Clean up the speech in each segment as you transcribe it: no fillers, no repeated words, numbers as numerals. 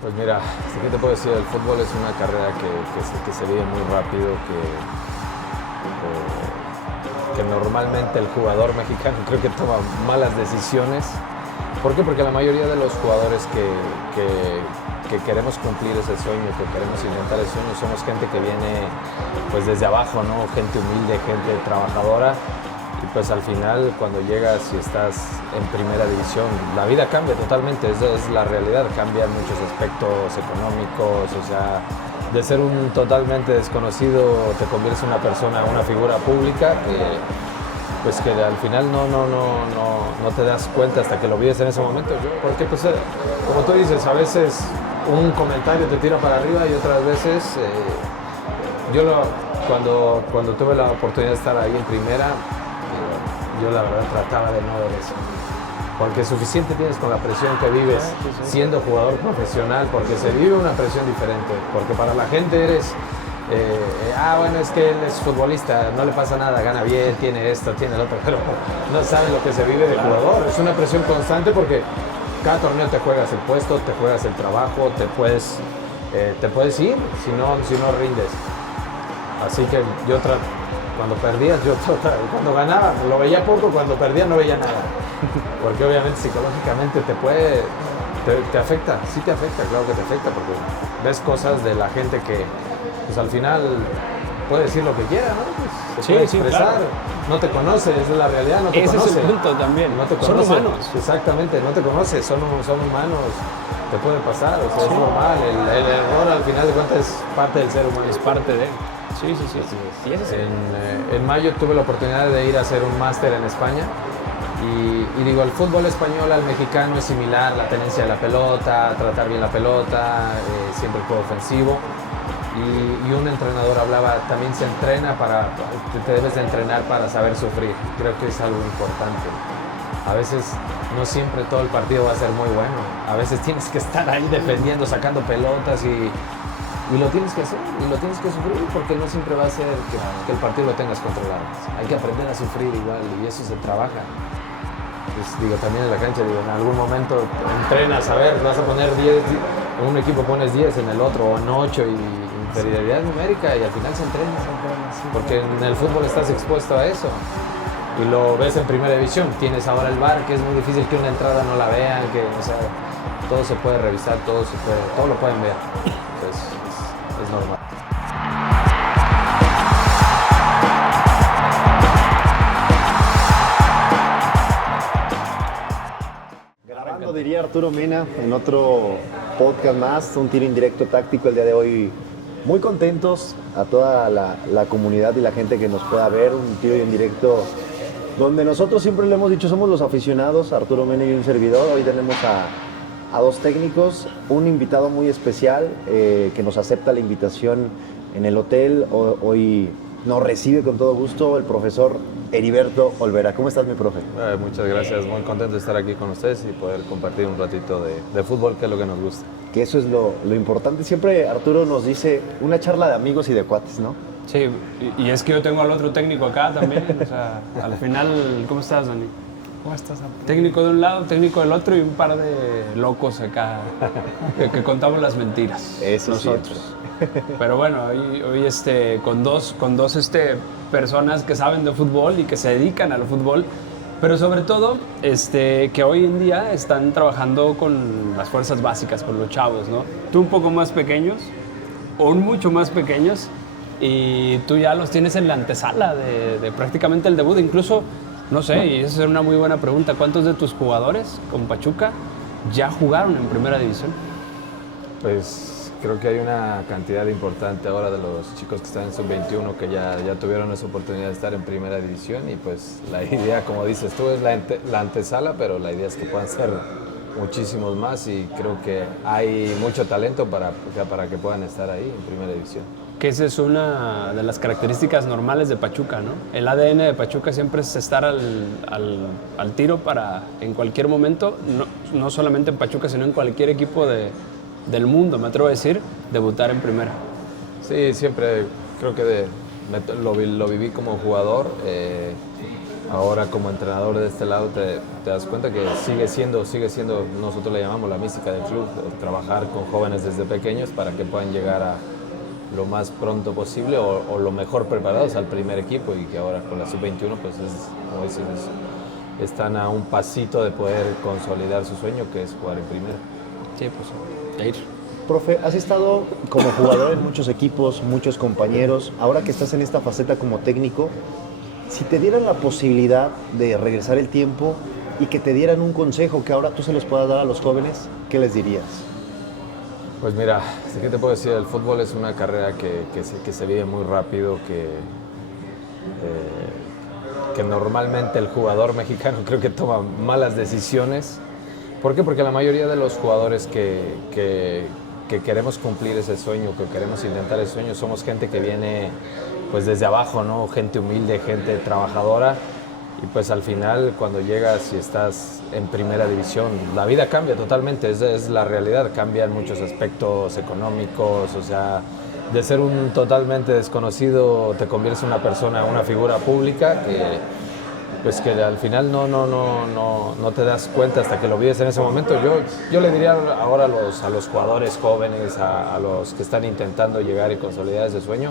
Pues mira, ¿qué te puedo decir? El fútbol es una carrera que se vive muy rápido, que normalmente el jugador mexicano creo que toma malas decisiones. ¿Por qué? Porque la mayoría de los jugadores que queremos cumplir ese sueño, que queremos intentar ese sueño, somos gente que viene pues desde abajo, ¿no? Gente humilde, gente trabajadora. Y pues al final, cuando llegas y estás en primera división, la vida cambia totalmente, esa es la realidad, cambian muchos aspectos económicos, o sea, de ser un totalmente desconocido te conviertes en una persona, una figura pública, pues que al final no te das cuenta hasta que lo vives en ese momento. Porque pues, como tú dices, a veces un comentario te tira para arriba y otras veces, cuando tuve la oportunidad de estar ahí en primera, yo la verdad trataba de no ver eso. Porque suficiente tienes con la presión que vives siendo jugador profesional, porque se vive una presión diferente. Porque para la gente eres, bueno, es que él es futbolista, no le pasa nada, gana bien, tiene esto, tiene el otro, pero no saben lo que se vive de jugador. Es una presión constante porque cada torneo te juegas el puesto, te juegas el trabajo, te puedes ir si no rindes. Así que cuando perdías, cuando ganaba lo veía poco, cuando perdía no veía nada. Porque obviamente psicológicamente te afecta, sí te afecta, claro que te afecta, porque ves cosas de la gente que pues al final puede decir lo que quiera, ¿no? Pues, se puede expresar, claro. No te conoce, esa es la realidad, no te conoce. Ese es el punto también, no te conoce. Son humanos. Exactamente, no te conoce, son humanos, te puede pasar, o sea, es normal, el error al final de cuentas es parte del ser humano. Es parte de él. Sí. Sí, en mayo tuve la oportunidad de ir a hacer un máster en España y digo, el fútbol español al mexicano es similar, la tenencia de la pelota, tratar bien la pelota, siempre el juego ofensivo y un entrenador hablaba, también se entrena te debes de entrenar para saber sufrir, creo que es algo importante. A veces no siempre todo el partido va a ser muy bueno, a veces tienes que estar ahí defendiendo, sacando pelotas y lo tienes que hacer, y lo tienes que sufrir, porque no siempre va a ser que el partido lo tengas controlado. Hay que aprender a sufrir igual, y eso se trabaja. Pues, también en la cancha, en algún momento entrenas, a ver, vas a poner 10, en un equipo pones 10, en el otro, o en 8, y inferioridad numérica, y al final se entrena. Porque en el fútbol estás expuesto a eso. Y lo ves en primera división, tienes ahora el VAR, que es muy difícil que una entrada no la vean, todo se puede revisar, todo lo pueden ver. Entonces, es normal. Grabando, diría Arturo Mena, en otro podcast más, un tiro indirecto táctico el día de hoy. Muy contentos a toda la comunidad y la gente que nos pueda ver, un tiro indirecto donde nosotros siempre le hemos dicho, somos los aficionados, Arturo Mena y un servidor. Hoy tenemos a dos técnicos, un invitado muy especial que nos acepta la invitación en el hotel. Hoy nos recibe con todo gusto el profesor Heriberto Olvera. ¿Cómo estás, mi profe? Muchas gracias, muy contento de estar aquí con ustedes y poder compartir un ratito de fútbol, que es lo que nos gusta. Que eso es lo importante. Siempre Arturo nos dice una charla de amigos y de cuates, ¿no? Sí, y es que yo tengo al otro técnico acá también, o sea, al final, ¿cómo estás, Dani? ¿Cómo estás? Técnico de un lado, técnico del otro y un par de locos acá que contamos las mentiras. Eso nosotros. Pero bueno, hoy con dos personas que saben de fútbol y que se dedican al fútbol, pero sobre todo que hoy en día están trabajando con las fuerzas básicas, con los chavos, ¿no? Tú un poco más pequeños, o mucho más pequeños, y tú ya los tienes en la antesala de prácticamente el debut, incluso, no sé, y esa es una muy buena pregunta, ¿cuántos de tus jugadores con Pachuca ya jugaron en primera división? Pues creo que hay una cantidad importante ahora de los chicos que están en sub-21 que ya tuvieron esa oportunidad de estar en primera división, y pues la idea, como dices tú, es la antesala, pero la idea es que puedan ser muchísimos más, y creo que hay mucho talento para que puedan estar ahí en primera división. Que esa es una de las características normales de Pachuca, ¿no? El ADN de Pachuca siempre es estar al tiro para, en cualquier momento, no solamente en Pachuca, sino en cualquier equipo del mundo, me atrevo a decir, debutar en primera. Sí, siempre creo que lo viví como jugador. ahora como entrenador de este lado te das cuenta que sigue siendo, nosotros le llamamos la mística del club, trabajar con jóvenes desde pequeños para que puedan llegar a lo más pronto posible o lo mejor preparados al primer equipo, y que ahora con la sub-21 pues como dices, están a un pasito de poder consolidar su sueño, que es jugar en primera. Sí, pues, ir. Profe, has estado como jugador en muchos equipos, muchos compañeros. Ahora que estás en esta faceta como técnico, si te dieran la posibilidad de regresar el tiempo y que te dieran un consejo que ahora tú se los puedas dar a los jóvenes, ¿qué les dirías? Pues mira, ¿qué te puedo decir? El fútbol es una carrera que se vive muy rápido, que normalmente el jugador mexicano creo que toma malas decisiones. ¿Por qué? Porque la mayoría de los jugadores que queremos cumplir ese sueño, que queremos intentar ese sueño, somos gente que viene pues desde abajo, ¿no? Gente humilde, gente trabajadora, y pues al final cuando llegas y estás en primera división, la vida cambia totalmente, es la realidad, cambian muchos aspectos económicos, o sea, de ser un totalmente desconocido te conviertes en una persona, una figura pública pues que al final no te das cuenta hasta que lo vives en ese momento. Yo le diría ahora a los jugadores jóvenes, a los que están intentando llegar y consolidar ese sueño,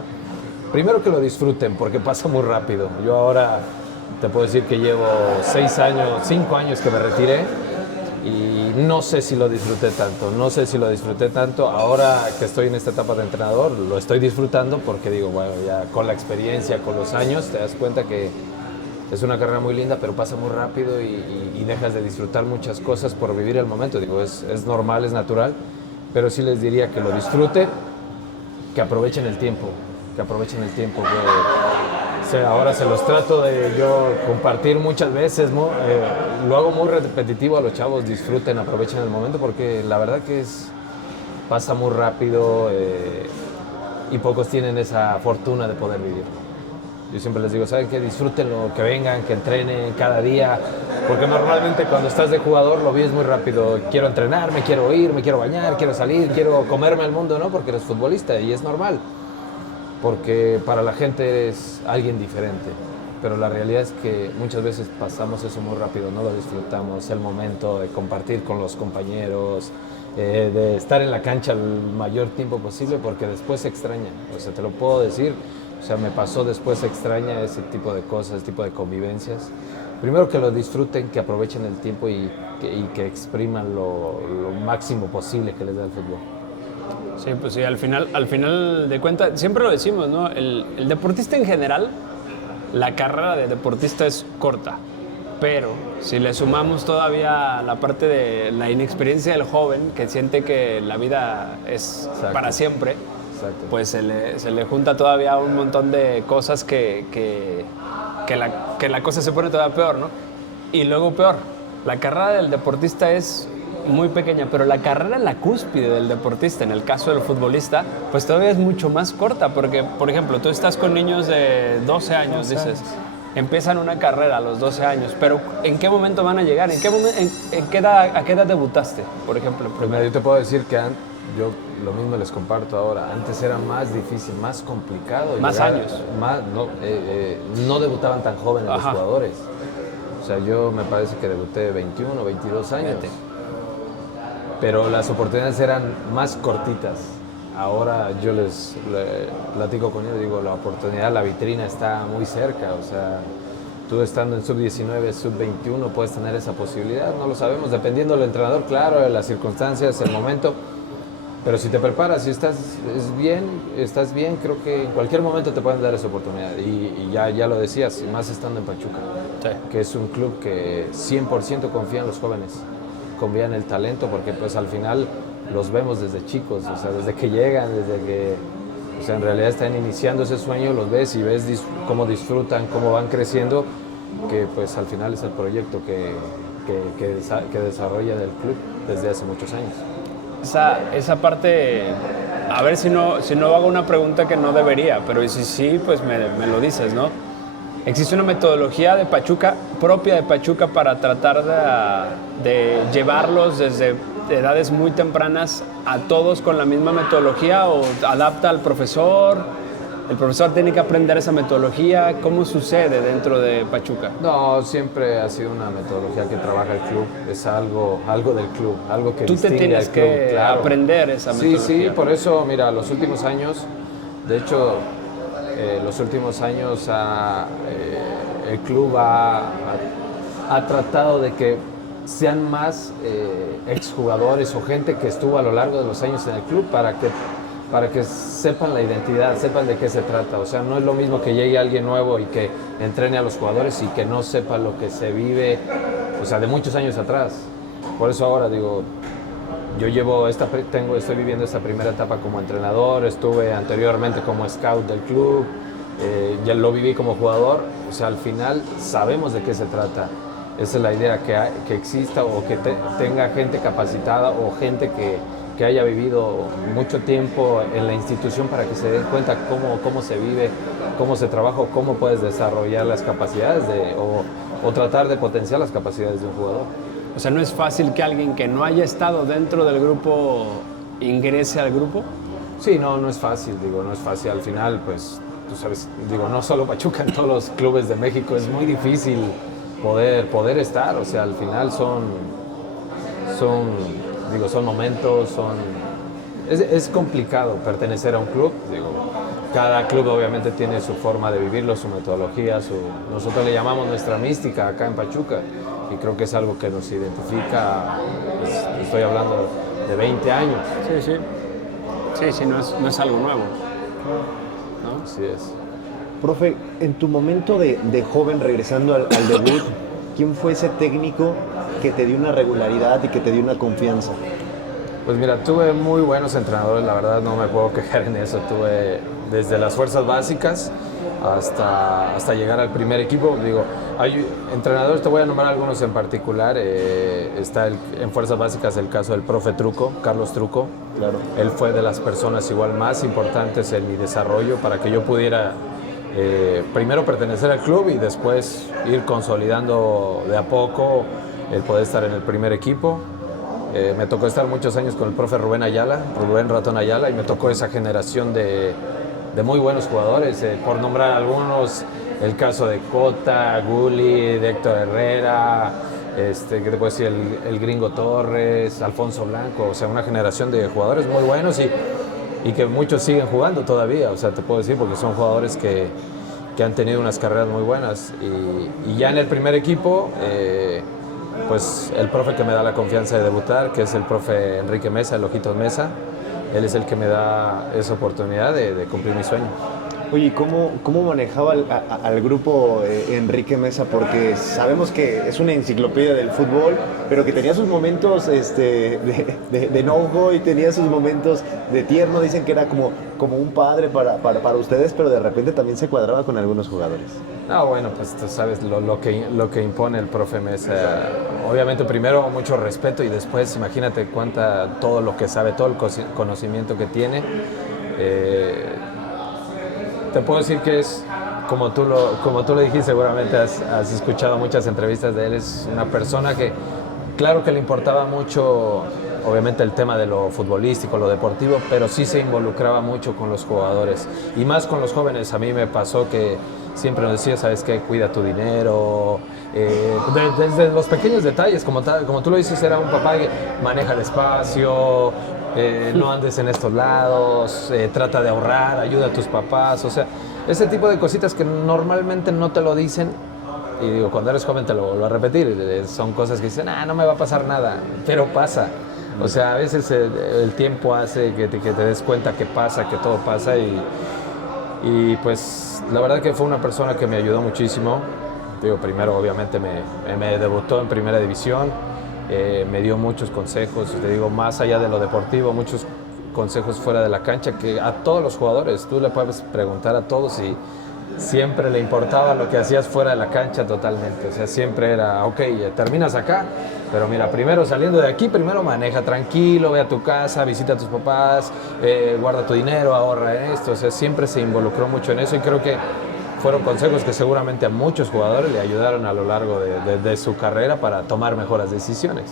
primero que lo disfruten, porque pasa muy rápido. Yo ahora te puedo decir que llevo 5 años que me retiré y no sé si lo disfruté tanto. Ahora que estoy en esta etapa de entrenador, lo estoy disfrutando porque digo, bueno, ya con la experiencia, con los años, te das cuenta que es una carrera muy linda, pero pasa muy rápido y dejas de disfrutar muchas cosas por vivir el momento. Digo, es normal, es natural, pero sí les diría que lo disfruten, que aprovechen el tiempo, ahora se los trato de yo compartir muchas veces, ¿no? Lo hago muy repetitivo a los chavos, disfruten, aprovechen el momento, porque la verdad que pasa muy rápido y pocos tienen esa fortuna de poder vivir. Yo siempre les digo, ¿saben qué? Disfrútenlo, que vengan, que entrenen cada día, porque normalmente cuando estás de jugador lo vives muy rápido. Quiero entrenar, me quiero ir, me quiero bañar, quiero salir, quiero comerme el mundo, ¿no? Porque eres futbolista y es normal, porque para la gente eres alguien diferente. Pero la realidad es que muchas veces pasamos eso muy rápido, no lo disfrutamos, el momento de compartir con los compañeros, de estar en la cancha el mayor tiempo posible, porque después se extraña, o sea, te lo puedo decir. O sea, me pasó después, extraña ese tipo de cosas, ese tipo de convivencias. Primero que lo disfruten, que aprovechen el tiempo y que expriman lo máximo posible que les da el fútbol. Sí, pues sí, al final de cuentas, siempre lo decimos, ¿no? El deportista en general, la carrera de deportista es corta, pero si le sumamos todavía la parte de la inexperiencia del joven, que siente que la vida es para siempre, exacto, pues se le junta todavía un montón de cosas que la cosa se pone todavía peor, ¿no? Y luego peor, la carrera del deportista es muy pequeña, pero la carrera en la cúspide del deportista, en el caso del futbolista, pues todavía es mucho más corta, porque, por ejemplo, tú estás con niños de 12 años, dices, empiezan una carrera a los 12 años, pero ¿en qué momento van a llegar? ¿A qué edad debutaste, por ejemplo? Pues mira, yo te puedo decir que yo lo mismo les comparto ahora. Antes era más difícil, más complicado. Más años. No debutaban tan jóvenes los jugadores. O sea, yo me parece que debuté 21, 22 años. Fíjate. Pero las oportunidades eran más cortitas. Ahora yo les platico con ellos, digo, la oportunidad, la vitrina está muy cerca. O sea, tú estando en sub-19, sub-21 puedes tener esa posibilidad. No lo sabemos, dependiendo del entrenador, claro, de las circunstancias, el momento. Pero si te preparas, si estás bien, creo que en cualquier momento te pueden dar esa oportunidad. Y ya lo decías, más estando en Pachuca, sí, que es un club que 100% confía en los jóvenes, confía en el talento, porque pues al final los vemos desde chicos, o sea, desde que llegan, o sea, en realidad están iniciando ese sueño, los ves y ves cómo disfrutan, cómo van creciendo, que pues al final es el proyecto que desarrolla el club desde hace muchos años. Esa parte, a ver si no hago una pregunta que no debería, pero si sí, pues me lo dices, ¿no? ¿Existe una metodología de Pachuca, propia de Pachuca, para tratar de llevarlos desde edades muy tempranas a todos con la misma metodología, o adapta al profesor? el profesor tiene que aprender esa metodología. ¿Cómo sucede dentro de Pachuca? No, siempre ha sido una metodología que trabaja el club, es algo del club, algo que Tú te distingue tienes al club, que claro. aprender esa metodología. Sí, por eso, mira, los últimos años, de hecho, el club ha tratado de que sean más exjugadores o gente que estuvo a lo largo de los años en el club para que sepan la identidad, sepan de qué se trata. O sea, no es lo mismo que llegue alguien nuevo y que entrene a los jugadores y que no sepa lo que se vive, o sea, de muchos años atrás. Por eso ahora digo, yo estoy viviendo esta primera etapa como entrenador, estuve anteriormente como scout del club, ya lo viví como jugador, o sea, al final sabemos de qué se trata. Esa es la idea, que exista o que tenga gente capacitada o gente que haya vivido mucho tiempo en la institución para que se den cuenta cómo se vive, cómo se trabaja, cómo puedes desarrollar las capacidades o tratar de potenciar las capacidades de un jugador. O sea, ¿no es fácil que alguien que no haya estado dentro del grupo ingrese al grupo? Sí, no es fácil, no es fácil. Al final, pues, tú sabes, no solo Pachuca, en todos los clubes de México es muy difícil poder estar, o sea, al final son momentos, es complicado pertenecer a un club, cada club obviamente tiene su forma de vivirlo, su metodología, nosotros le llamamos nuestra mística acá en Pachuca y creo que es algo que nos identifica, pues, estoy hablando de 20 años. Sí, no es algo nuevo. ¿No? Así es. Profe, en tu momento de joven, regresando al debut, ¿quién fue ese técnico que te dio una regularidad y que te dio una confianza? Pues mira, tuve muy buenos entrenadores, la verdad no me puedo quejar en eso. Tuve desde las fuerzas básicas hasta llegar al primer equipo. Hay entrenadores, te voy a nombrar algunos en particular. Está en fuerzas básicas el caso del profe Truco, Carlos Truco. Claro. Él fue de las personas igual más importantes en mi desarrollo para que yo pudiera primero pertenecer al club y después ir consolidando de a poco el poder estar en el primer equipo. Me tocó estar muchos años con el profe Rubén Ratón Ayala, y me tocó esa generación de muy buenos jugadores, por nombrar algunos, el caso de Cota, Gulli, de Héctor Herrera, ¿qué te puedo decir? El Gringo Torres, Alfonso Blanco, o sea, una generación de jugadores muy buenos y que muchos siguen jugando todavía, o sea, te puedo decir, porque son jugadores que han tenido unas carreras muy buenas. Y ya en el primer equipo, pues el profe que me da la confianza de debutar, que es el profe Enrique Mesa, el Ojitos Mesa, él es el que me da esa oportunidad de cumplir mi sueño. Oye, ¿cómo manejaba al grupo Enrique Mesa? Porque sabemos que es una enciclopedia del fútbol, pero que tenía sus momentos de enojo y tenía sus momentos de tierno. Dicen que era como un padre para ustedes, pero de repente también se cuadraba con algunos jugadores. Bueno, pues tú sabes lo que impone el profe Mesa. Obviamente primero mucho respeto y después imagínate todo lo que sabe, todo el conocimiento que tiene. Te puedo decir que es, como tú lo dijiste, seguramente has escuchado muchas entrevistas de él, es una persona que, claro que le importaba mucho, obviamente el tema de lo futbolístico, lo deportivo, pero sí se involucraba mucho con los jugadores, y más con los jóvenes. A mí me pasó que siempre nos decía, ¿sabes qué? Cuida tu dinero, desde los pequeños detalles, como tú lo dices, era un papá que maneja el espacio, no andes en estos lados, trata de ahorrar, ayuda a tus papás, o sea, ese tipo de cositas que normalmente no te lo dicen, y cuando eres joven te lo vuelvo a repetir, son cosas que dicen, no me va a pasar nada, pero pasa. O sea, a veces el tiempo hace que te des cuenta que todo pasa, y pues la verdad que fue una persona que me ayudó muchísimo. Primero obviamente me debutó en primera división, me dio muchos consejos, más allá de lo deportivo, muchos consejos fuera de la cancha, que a todos los jugadores, tú le puedes preguntar a todos y siempre le importaba lo que hacías fuera de la cancha totalmente. O sea, siempre era, ok, terminas acá, pero mira, primero saliendo de aquí, primero maneja tranquilo, ve a tu casa, visita a tus papás, guarda tu dinero, ahorra en esto. O sea, siempre se involucró mucho en eso, y creo que fueron consejos que seguramente a muchos jugadores le ayudaron a lo largo de su carrera para tomar mejores decisiones.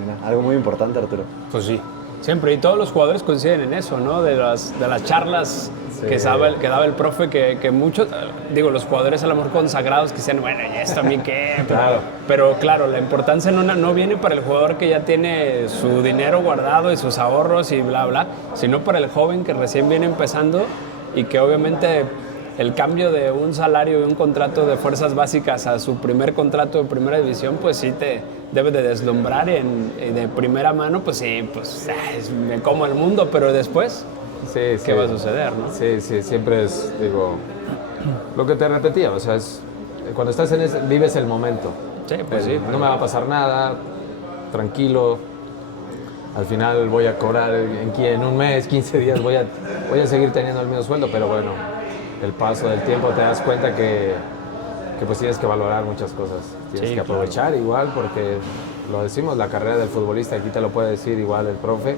Mira, algo muy importante, Arturo. Pues sí, siempre. Y todos los jugadores coinciden en eso, ¿no? De las charlas que daba el profe, que muchos, digo, los jugadores a lo mejor consagrados que dicen, bueno, ¿y esto a mí qué? Claro. Pero claro, la importancia no viene para el jugador que ya tiene su dinero guardado y sus ahorros y bla, bla, sino para el joven que recién viene empezando y que obviamente el cambio de un salario y un contrato de fuerzas básicas a su primer contrato de primera división, pues sí te debe de deslumbrar de primera mano, pues sí, pues me como el mundo, pero después, ¿qué va a suceder, no? Sí, siempre es, digo, lo que te repetía, o sea, es, cuando estás en ese, vives el momento. Sí, pues sí. No me va a pasar nada, tranquilo, al final voy a cobrar en un mes, 15 días, voy a seguir teniendo el mismo sueldo, pero bueno, el paso del tiempo te das cuenta que pues tienes que valorar muchas cosas, tienes que aprovechar igual, porque lo decimos, la carrera del futbolista, aquí te lo puede decir igual el profe,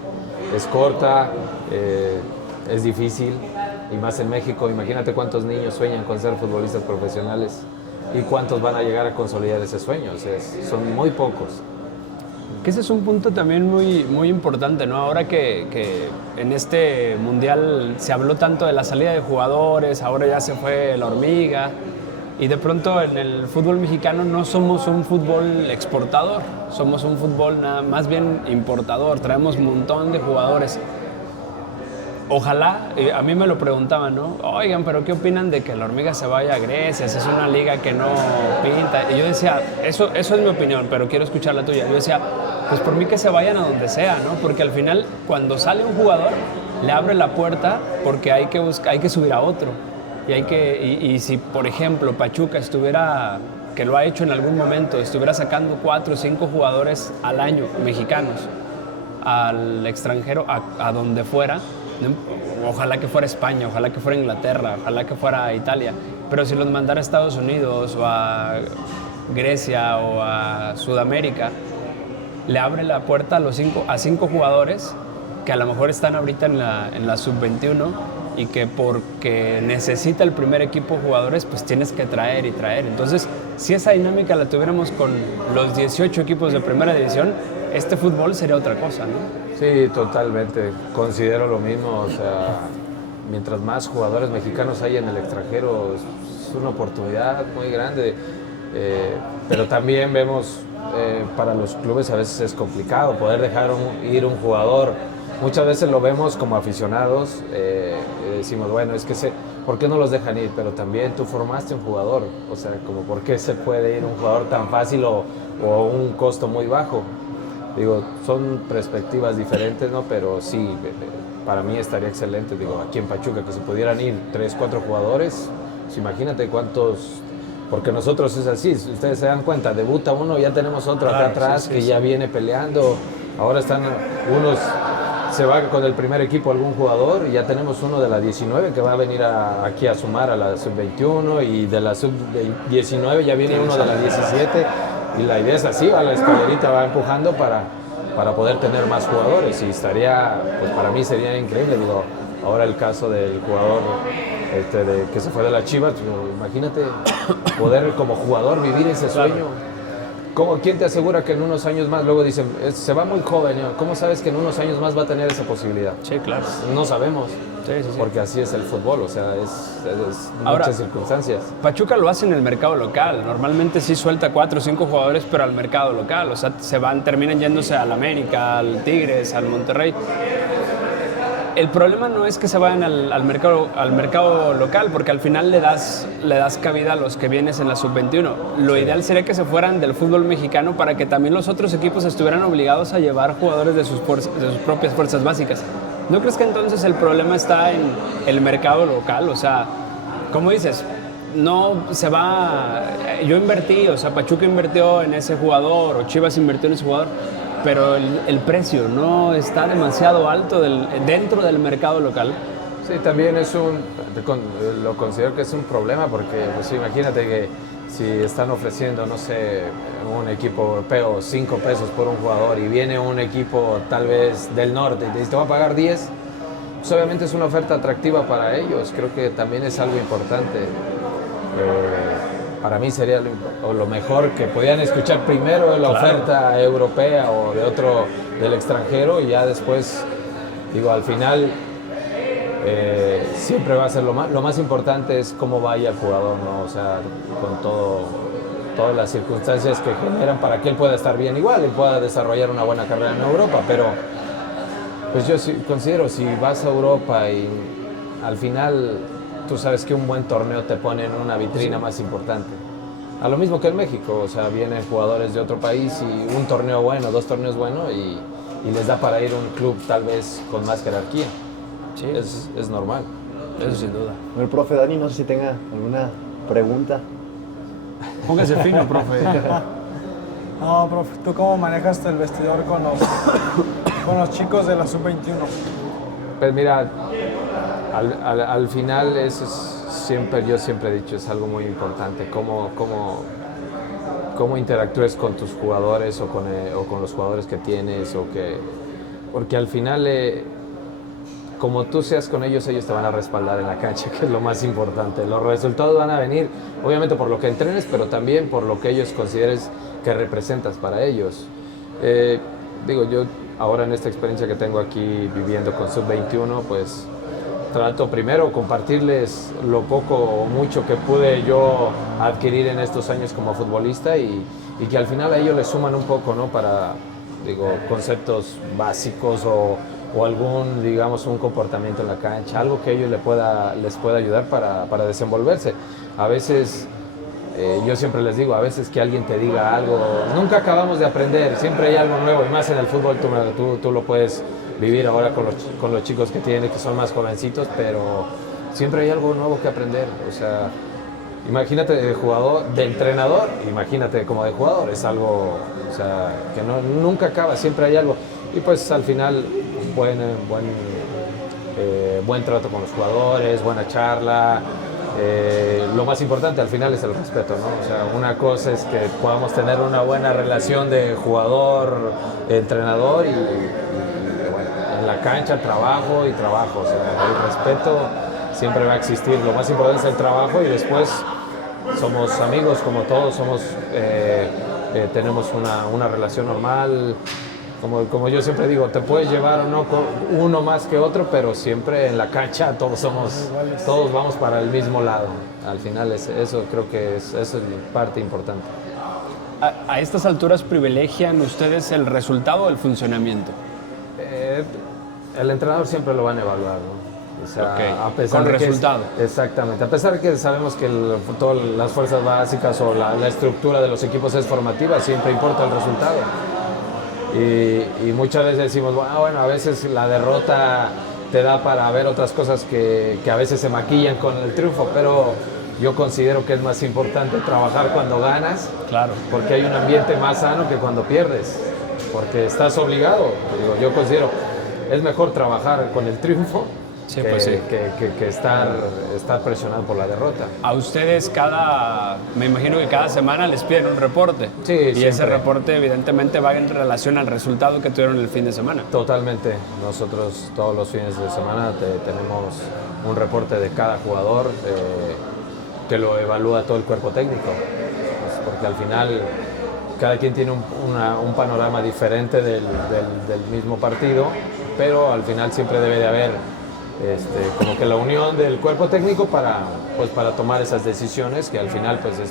es corta, es difícil, y más en México, imagínate cuántos niños sueñan con ser futbolistas profesionales y cuántos van a llegar a consolidar ese sueño, o sea, son muy pocos. Que ese es un punto también muy, muy importante, ¿no? Ahora que en este mundial se habló tanto de la salida de jugadores, ahora ya se fue la hormiga, y de pronto en el fútbol mexicano no somos un fútbol exportador, somos un fútbol más bien importador, traemos un montón de jugadores. Ojalá, a mí me lo preguntaban, ¿no? Oigan, pero ¿qué opinan de que la hormiga se vaya a Grecia? Si es una liga que no pinta. Y yo decía, eso es mi opinión, pero quiero escuchar la tuya. Yo decía, pues por mí que se vayan a donde sea, ¿no? Porque al final, cuando sale un jugador, le abre la puerta porque hay que subir a otro. Y si, por ejemplo, Pachuca estuviera, que lo ha hecho en algún momento, estuviera sacando 4 o 5 jugadores al año, mexicanos, al extranjero, a donde fuera, ojalá que fuera España, ojalá que fuera Inglaterra, ojalá que fuera Italia, pero si los mandara a Estados Unidos o a Grecia o a Sudamérica, le abre la puerta a 5 jugadores que a lo mejor están ahorita en la sub-21 y que porque necesita el primer equipo jugadores, pues tienes que traer y traer. Entonces, si esa dinámica la tuviéramos con los 18 equipos de primera división, este fútbol sería otra cosa, ¿no? Sí, totalmente. Considero lo mismo. O sea, mientras más jugadores mexicanos hay en el extranjero, es una oportunidad muy grande. Pero también vemos, para los clubes a veces es complicado poder dejar ir un jugador. Muchas veces lo vemos como aficionados, decimos, bueno, es que ¿por qué no los dejan ir? Pero también tú formaste un jugador. O sea, como ¿por qué se puede ir un jugador tan fácil o a un costo muy bajo? Digo, son perspectivas diferentes, ¿no? Pero sí, para mí estaría excelente. Digo, aquí en Pachuca, que se pudieran ir 3, 4 jugadores, pues imagínate cuántos... Porque nosotros es así, si ustedes se dan cuenta, debuta uno, ya tenemos otro acá atrás que ya viene peleando. Ahora están unos... Se va con el primer equipo algún jugador y ya tenemos uno de la 19 que va a venir aquí a sumar a la sub-21 y de la sub-19 ya viene uno de la 17. Y la idea es así, la escalerita va empujando para poder tener más jugadores y estaría, pues para mí sería increíble. Digo, ahora el caso del jugador que se fue de las Chivas, imagínate poder como jugador vivir ese sueño. ¿Quién te asegura que en unos años más, luego dicen, se va muy joven, ¿cómo sabes que en unos años más va a tener esa posibilidad? Sí, claro. No sabemos. Sí. Porque así es el fútbol, o sea, es Ahora, muchas circunstancias. Pachuca lo hace en el mercado local. Normalmente sí suelta 4 o 5 jugadores, pero al mercado local. O sea, terminan yéndose al América, al Tigres, al Monterrey. El problema no es que se vayan al mercado local, porque al final le das cabida a los que vienes en la sub-21. Lo ideal sería que se fueran del fútbol mexicano para que también los otros equipos estuvieran obligados a llevar jugadores de sus propias fuerzas básicas. ¿No crees que entonces el problema está en el mercado local? O sea, como dices, no se va... Yo invertí, o sea, Pachuca invirtió en ese jugador, o Chivas invirtió en ese jugador, pero el precio no está demasiado alto dentro del mercado local. Sí, también lo considero que es un problema porque, pues imagínate que si están ofreciendo, no sé, un equipo europeo 5 pesos por un jugador y viene un equipo tal vez del norte y te va a pagar 10, pues obviamente es una oferta atractiva para ellos. Creo que también es algo importante. Para mí sería lo mejor que podían escuchar primero la oferta europea o del extranjero y ya después, digo, al final siempre va a ser lo más importante es cómo vaya el jugador, ¿no? O sea, con todas las circunstancias que generan para que él pueda estar bien igual y pueda desarrollar una buena carrera en Europa, pero pues yo sí considero, si vas a Europa y al final tú sabes que un buen torneo te pone en una vitrina más importante. A lo mismo que en México, o sea, vienen jugadores de otro país y un torneo bueno, 2 torneos buenos y les da para ir a un club tal vez con más jerarquía. Sí. Es normal. Eso sin duda. El profe Dani, no sé si tenga alguna pregunta. Póngase fino, profe. No, profe, ¿tú cómo manejas el vestidor con los chicos de la sub-21? Pues mira, al final eso yo siempre he dicho, es algo muy importante, cómo interactúes con tus jugadores o con los jugadores que tienes, porque al final, como tú seas con ellos te van a respaldar en la cancha, que es lo más importante. Los resultados van a venir, obviamente por lo que entrenes, pero también por lo que ellos consideres que representas para ellos. Yo ahora en esta experiencia que tengo aquí viviendo con Sub-21, pues trato primero compartirles lo poco o mucho que pude yo adquirir en estos años como futbolista y que al final a ellos les suman un poco, ¿no? Para, conceptos básicos o algún, un comportamiento en la cancha, algo que a ellos les pueda ayudar para desenvolverse. A veces, yo siempre les digo, a veces que alguien te diga algo, nunca acabamos de aprender, siempre hay algo nuevo, y más en el fútbol tú lo puedes vivir ahora con los chicos que son más jovencitos, pero siempre hay algo nuevo que aprender. O sea, imagínate de jugador, de entrenador, imagínate como de jugador, es algo, o sea, que nunca acaba, siempre hay algo. Y pues al final, buen trato con los jugadores, buena charla. Lo más importante al final es el respeto, ¿no? O sea, una cosa es que podamos tener una buena relación de jugador-entrenador y en la cancha trabajo. O sea, el respeto siempre va a existir. Lo más importante es el trabajo y después somos amigos como todos, tenemos una relación normal. Como yo siempre digo, te puedes llevar uno más que otro, pero siempre en la cancha todos vamos para el mismo lado. Al final eso creo que eso es parte importante. ¿A estas alturas privilegian ustedes el resultado o el funcionamiento? El entrenador siempre lo van a evaluar, ¿no? O sea, Okay. A pesar con de resultado. Exactamente. A pesar de que sabemos que todas las fuerzas básicas o la estructura de los equipos es formativa, siempre importa el resultado. Y muchas veces decimos, bueno, a veces la derrota te da para ver otras cosas que a veces se maquillan con el triunfo, pero yo considero que es más importante trabajar cuando ganas, Claro. porque hay un ambiente más sano que cuando pierdes, porque estás obligado. Yo considero, es mejor trabajar con el triunfo Sí, pues sí. que estar presionado por la derrota. A ustedes me imagino que cada semana les piden un reporte. Sí, y siempre. ese reporte evidentemente va en relación al resultado que tuvieron el fin de semana. Totalmente. Nosotros todos los fines de semana tenemos un reporte de cada jugador que lo evalúa todo el cuerpo técnico. Pues porque al final cada quien tiene un panorama diferente del mismo partido, pero al final siempre debe de haber como que la unión del cuerpo técnico para tomar esas decisiones que al final pues es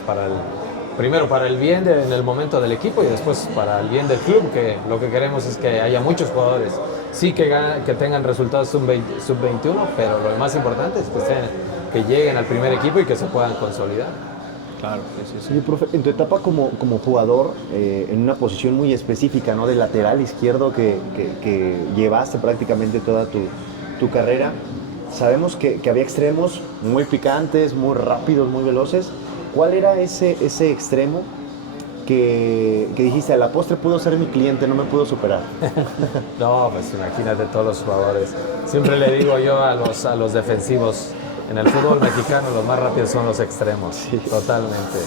primero para el bien en el momento del equipo y después para el bien del club, que lo que queremos es que haya muchos jugadores, sí que tengan resultados sub-21, pero lo más importante es que lleguen al primer equipo y que se puedan consolidar. Claro, sí. Oye, profe, en tu etapa como jugador, en una posición muy específica, ¿no? De lateral izquierdo que llevaste prácticamente toda tu carrera, sabemos que había extremos muy picantes, muy rápidos, muy veloces. ¿Cuál era ese extremo que dijiste, a la postre pudo ser mi cliente, no me pudo superar? No, pues imagínate todos los jugadores. Siempre le digo yo a los defensivos, en el fútbol mexicano los más rápidos son los extremos, sí. Totalmente.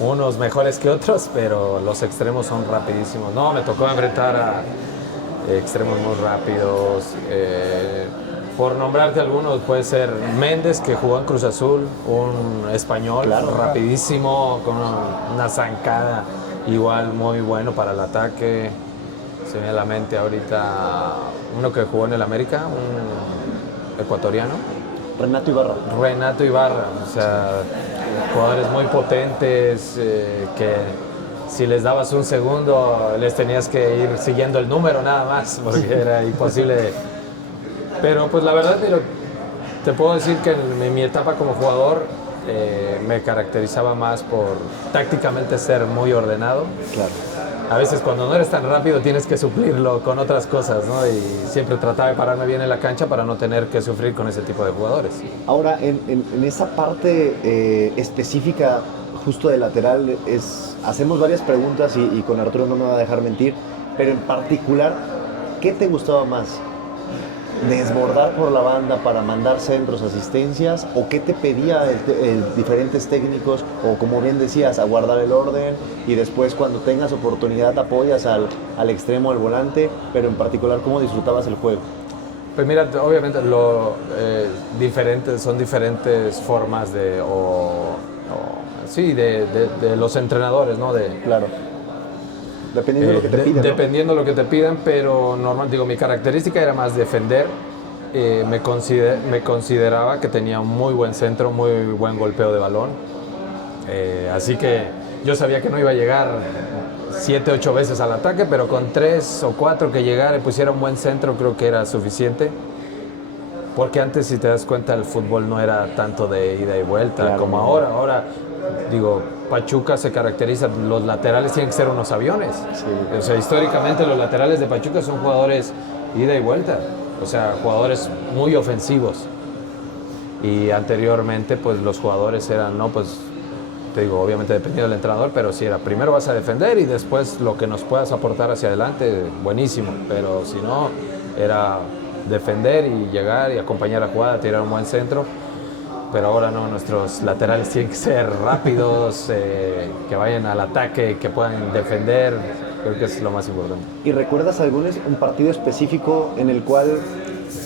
Unos mejores que otros, pero los extremos son rapidísimos. No, me tocó enfrentar a extremos muy rápidos. Por nombrarte algunos, puede ser Méndez, que jugó en Cruz Azul, un español, claro, rapidísimo, con una zancada igual muy bueno para el ataque. Se viene a la mente ahorita uno que jugó en el América, ecuatoriano. Renato Ibarra. Renato Ibarra, o sea, jugadores muy potentes que si les dabas un segundo les tenías que ir siguiendo el número nada más porque era imposible. Pero pues la verdad te puedo decir que en mi etapa como jugador me caracterizaba más por tácticamente ser muy ordenado. Claro. A veces cuando no eres tan rápido tienes que suplirlo con otras cosas, ¿no? Y siempre trataba de pararme bien en la cancha para no tener que sufrir con ese tipo de jugadores. Ahora, en esa parte específica, justo de lateral, hacemos varias preguntas y con Arturo no me va a dejar mentir, pero en particular, ¿qué te gustaba más? ¿Desbordar por la banda para mandar centros, asistencias? ¿O qué te pedía diferentes técnicos? O como bien decías, a guardar el orden y después cuando tengas oportunidad apoyas al extremo, al volante, pero en particular, ¿cómo disfrutabas el juego? Pues mira, obviamente son diferentes formas de los entrenadores, ¿no? Claro. Dependiendo de lo que te pidan. Dependiendo de lo que te pidan, pero mi característica era más defender. Me consideraba que tenía un muy buen centro, muy buen golpeo de balón. Así que yo sabía que no iba a llegar 7, 8 veces al ataque, pero con 3 o 4 que llegara y pusiera un buen centro creo que era suficiente. Porque antes, si te das cuenta, el fútbol no era tanto de ida y vuelta, claro, como ahora. Ahora, Pachuca se caracteriza, los laterales tienen que ser unos aviones. Sí. O sea, históricamente los laterales de Pachuca son jugadores ida y vuelta, o sea, jugadores muy ofensivos. Y anteriormente, pues los jugadores eran, obviamente dependiendo del entrenador, pero si era primero vas a defender y después lo que nos puedas aportar hacia adelante, buenísimo. Pero si no, era defender y llegar y acompañar la jugada, tirar un buen centro. Pero ahora no, nuestros laterales tienen que ser rápidos, que vayan al ataque, que puedan defender, creo que es lo más importante. ¿Y recuerdas un partido específico en el cual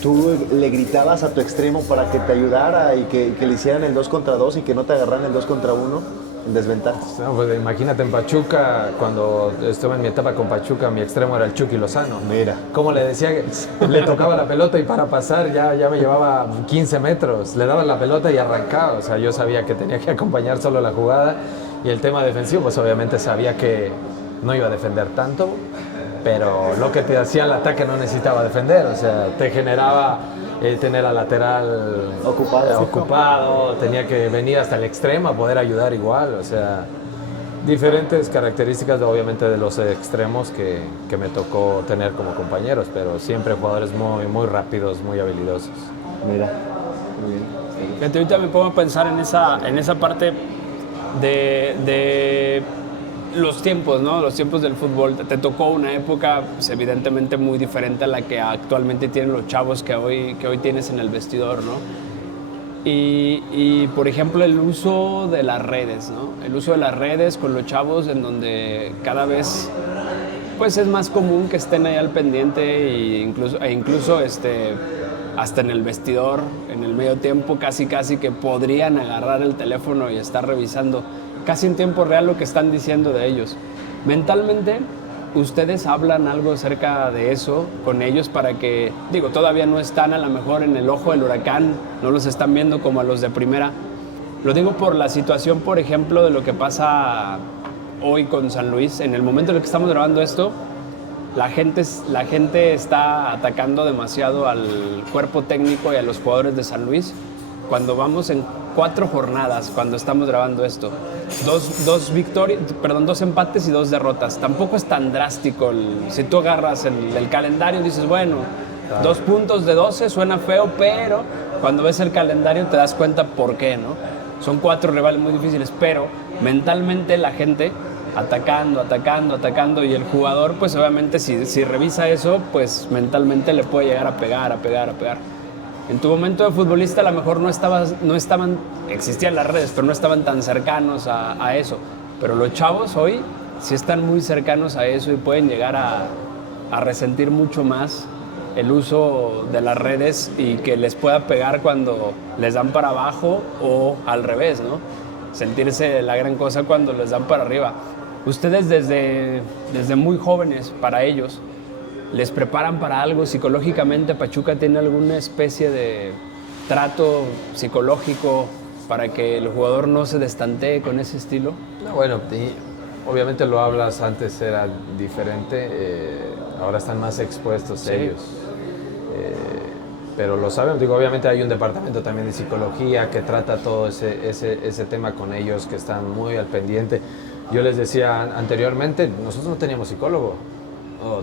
tú le gritabas a tu extremo para que te ayudara y que le hicieran el 2 contra 2 y que no te agarraran el 2 contra 1 en desventaja? No, pues imagínate en Pachuca, cuando estuve en mi etapa con Pachuca, mi extremo era el Chucky Lozano. Mira. Como le decía, le tocaba la pelota y para pasar ya me llevaba 15 metros. Le daba la pelota y arrancaba. O sea, yo sabía que tenía que acompañar solo la jugada. Y el tema defensivo, pues obviamente sabía que no iba a defender tanto, pero lo que te hacía el ataque no necesitaba defender. O sea, te generaba tener al lateral ocupado, tenía que venir hasta el extremo a poder ayudar igual. O sea, diferentes características obviamente de los extremos que me tocó tener como compañeros, pero siempre jugadores muy, muy rápidos, muy habilidosos. Mira, muy bien. Fíjate, ahorita me pongo a pensar en esa parte de los tiempos, ¿no? Los tiempos del fútbol. Te tocó una época, pues, evidentemente muy diferente a la que actualmente tienen los chavos que hoy tienes en el vestidor, ¿no? Y por ejemplo, el uso de las redes, ¿no? El uso de las redes con los chavos, en donde cada vez pues es más común que estén ahí al pendiente e incluso hasta en el vestidor, en el medio tiempo, casi que podrían agarrar el teléfono y estar revisando casi en tiempo real lo que están diciendo de ellos. Mentalmente, ¿ustedes hablan algo acerca de eso con ellos para que, todavía no están a lo mejor en el ojo del huracán, no los están viendo como a los de primera? Lo digo por la situación, por ejemplo, de lo que pasa hoy con San Luis. En el momento en el que estamos grabando esto, la gente está atacando demasiado al cuerpo técnico y a los jugadores de San Luis cuando vamos en 4 jornadas, cuando estamos grabando esto. 2 empates y 2 derrotas. Tampoco es tan drástico. Si tú agarras el calendario, dices, bueno, 2 puntos de 12 suena feo, pero cuando ves el calendario te das cuenta por qué, ¿no? Son 4 rivales muy difíciles, pero mentalmente la gente atacando, y el jugador, pues obviamente si revisa eso, pues mentalmente le puede llegar a pegar. En tu momento de futbolista a lo mejor existían las redes, pero no estaban tan cercanos a eso. Pero los chavos hoy sí están muy cercanos a eso y pueden llegar a resentir mucho más el uso de las redes y que les pueda pegar cuando les dan para abajo o al revés, ¿no? Sentirse la gran cosa cuando les dan para arriba. Ustedes desde muy jóvenes, para ellos, les preparan para algo psicológicamente. ¿Pachuca tiene alguna especie de trato psicológico para que el jugador no se destantee con ese estilo? No, bueno, obviamente lo hablas, antes era diferente, ahora están más expuestos Sí. ellos. Pero lo sabemos, digo, obviamente hay un departamento también de psicología que trata todo ese tema con ellos, que están muy al pendiente. Yo les decía anteriormente, nosotros no teníamos psicólogo,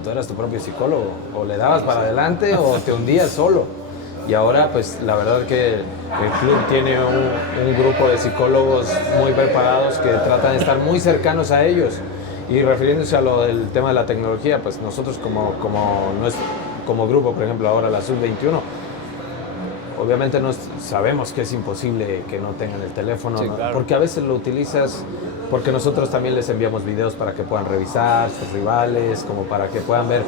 tú eras tu propio psicólogo, o le dabas para adelante o te hundías solo. Y ahora, pues la verdad que el club tiene un grupo de psicólogos muy preparados que tratan de estar muy cercanos a ellos. Y refiriéndose a lo del tema de la tecnología, pues nosotros como grupo, por ejemplo, ahora la Sub-21, obviamente sabemos que es imposible que no tengan el teléfono, Sí, ¿no? claro. Porque a veces lo utilizas, porque nosotros también les enviamos videos para que puedan revisar sus rivales, como para que puedan ver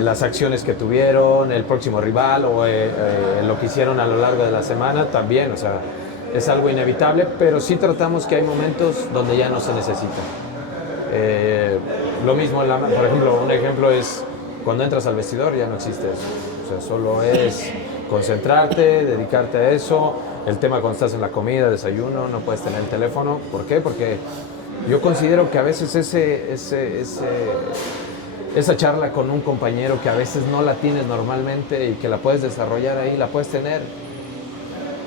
las acciones que tuvieron, el próximo rival o lo que hicieron a lo largo de la semana también, o sea, es algo inevitable, pero sí tratamos que hay momentos donde ya no se necesita. Lo mismo, por ejemplo, un ejemplo es cuando entras al vestidor ya no existe eso, o sea, solo es concentrarte, dedicarte a eso. El tema cuando estás en la comida, desayuno, no puedes tener el teléfono. ¿Por qué? Porque yo considero que a veces esa charla con un compañero que a veces no la tienes normalmente y que la puedes desarrollar ahí, la puedes tener.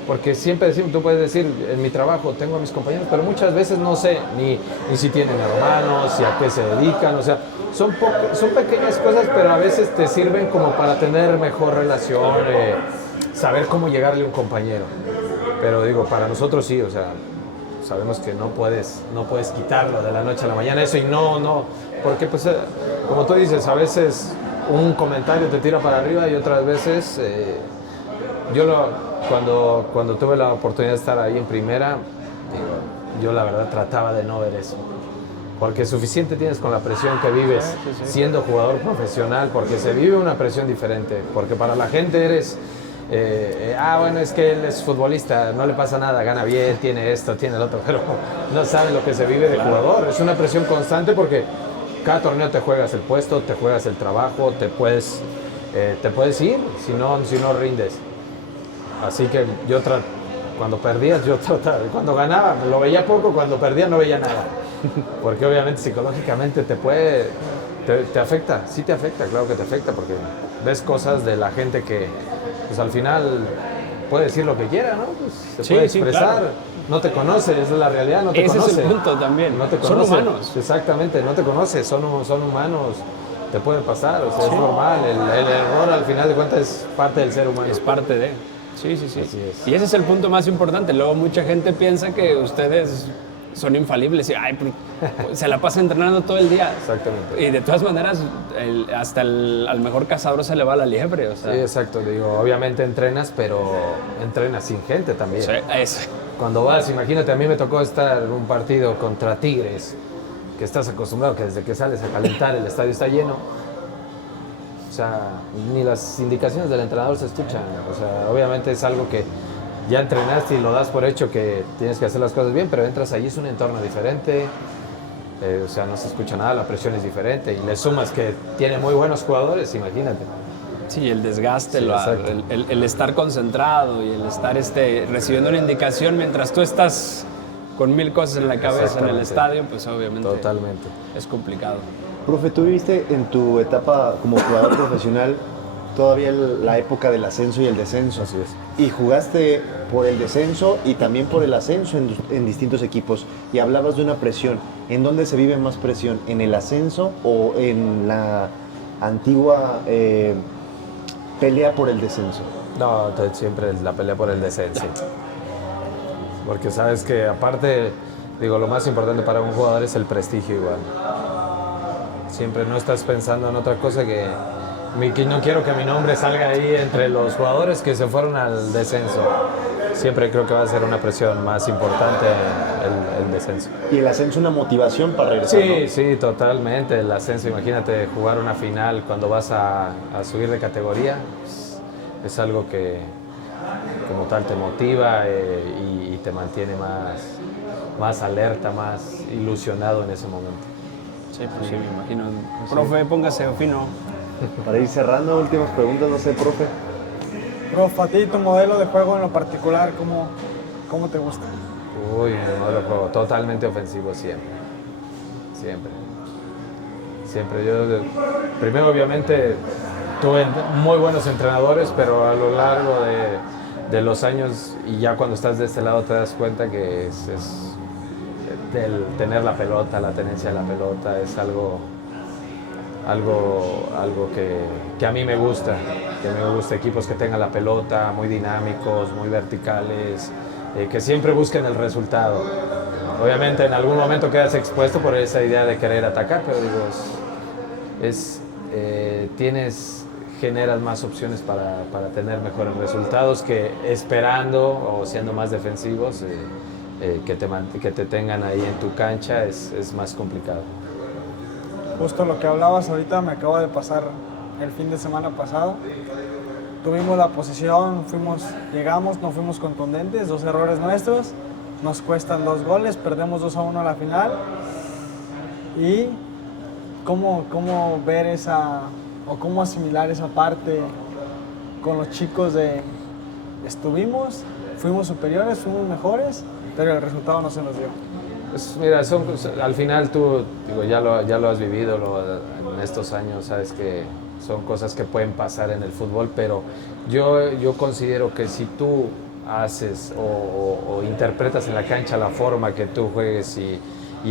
Porque siempre tú puedes decir, en mi trabajo tengo a mis compañeros, pero muchas veces no sé ni si tienen hermanos, si a qué se dedican, o sea, son pequeñas cosas, pero a veces te sirven como para tener mejor relación, saber cómo llegarle a un compañero. Pero digo, para nosotros sí, o sea, sabemos que no puedes quitarlo de la noche a la mañana, eso, y no, porque pues, como tú dices, a veces un comentario te tira para arriba y otras veces, cuando tuve la oportunidad de estar ahí en primera, yo la verdad trataba de no ver eso. Porque suficiente tienes con la presión que vives siendo jugador profesional, porque se vive una presión diferente, porque para la gente eres, bueno, es que él es futbolista, no le pasa nada, gana bien, tiene esto, tiene el otro, pero no sabe lo que se vive de jugador. Es una presión constante porque cada torneo te juegas el puesto, te juegas el trabajo, te puedes ir si no rindes. Así que cuando perdías, yo trataba, cuando ganaba lo veía poco, cuando perdía no veía nada. Porque obviamente psicológicamente te afecta, sí te afecta, claro que te afecta, porque ves cosas de la gente que pues al final puede decir lo que quiera, ¿no? Pues, se puede expresar, claro. No te conoce, esa es la realidad, no te Ese conoce. es el punto también. No te Son conoce. humanos. Exactamente, no te conoce, son humanos, te puede pasar, o sea, es normal, el error al final de cuentas es parte del ser humano. Es parte de... Sí. Así es. Y ese es el punto más importante. Luego mucha gente piensa que ustedes son infalibles y se la pasa entrenando todo el día. Exactamente. Y de todas maneras, al mejor cazador se le va la liebre. O sea, Sí, exacto, digo, obviamente entrenas, pero entrenas sin gente también. sí, eso. Cuando vas, imagínate, a mí me tocó estar en un partido contra Tigres, que estás acostumbrado que desde que sales a calentar el estadio está lleno. O sea, ni las indicaciones del entrenador se escuchan. O sea, obviamente es algo que ya entrenaste y lo das por hecho que tienes que hacer las cosas bien, pero entras ahí, es un entorno diferente. O sea, no se escucha nada, la presión es diferente. Y le sumas que tiene muy buenos jugadores, imagínate. Sí, el desgaste, Sí, exacto. el estar concentrado y el estar recibiendo una indicación mientras tú estás con mil cosas en la cabeza en el Exactamente. estadio, pues obviamente Totalmente. es complicado. Profe, tú viviste en tu etapa como jugador profesional todavía la época del ascenso y el descenso. Así es. Y jugaste por el descenso y también por el ascenso en distintos equipos. Y hablabas de una presión. ¿En dónde se vive más presión? ¿En el ascenso o en la antigua pelea por el descenso? No, siempre la pelea por el descenso. Porque sabes que aparte, digo, lo más importante para un jugador es el prestigio igual. Siempre no estás pensando en otra cosa que no quiero que mi nombre salga ahí entre los jugadores que se fueron al descenso. Siempre creo que va a ser una presión más importante el descenso. Y el ascenso una motivación para regresar, Sí, ¿no? sí, totalmente. El ascenso, imagínate jugar una final cuando vas a subir de categoría. Es algo que como tal te motiva y te mantiene más alerta, más ilusionado en ese momento. Sí, pues sí, me imagino. Profe, póngase fino. Para ir cerrando, últimas preguntas, no sé, profe. Profe, a ti tu modelo de juego en lo particular, ¿cómo te gusta? Uy, mi modelo de juego totalmente ofensivo siempre. Siempre. Siempre. Yo, primero, obviamente, tuve muy buenos entrenadores, pero a lo largo de los años y ya cuando estás de este lado te das cuenta que es el tener la pelota, la tenencia de la pelota es algo que a mí me gusta, equipos que tengan la pelota, muy dinámicos, muy verticales, que siempre busquen el resultado. Obviamente en algún momento quedas expuesto por esa idea de querer atacar, pero digo, generas más opciones para tener mejores resultados que esperando o siendo más defensivos, que te tengan ahí en tu cancha es más complicado. Justo lo que hablabas ahorita me acaba de pasar el fin de semana pasado. Tuvimos la posesión, llegamos, no fuimos contundentes, 2 errores nuestros, nos cuestan 2 goles, perdemos 2-1 a la final. Y cómo ver cómo asimilar esa parte con los chicos fuimos superiores, fuimos mejores, pero el resultado no se nos dio. Pues mira, al final tú ya lo has vivido en estos años, sabes que son cosas que pueden pasar en el fútbol, pero yo considero que si tú haces o interpretas en la cancha la forma que tú juegues y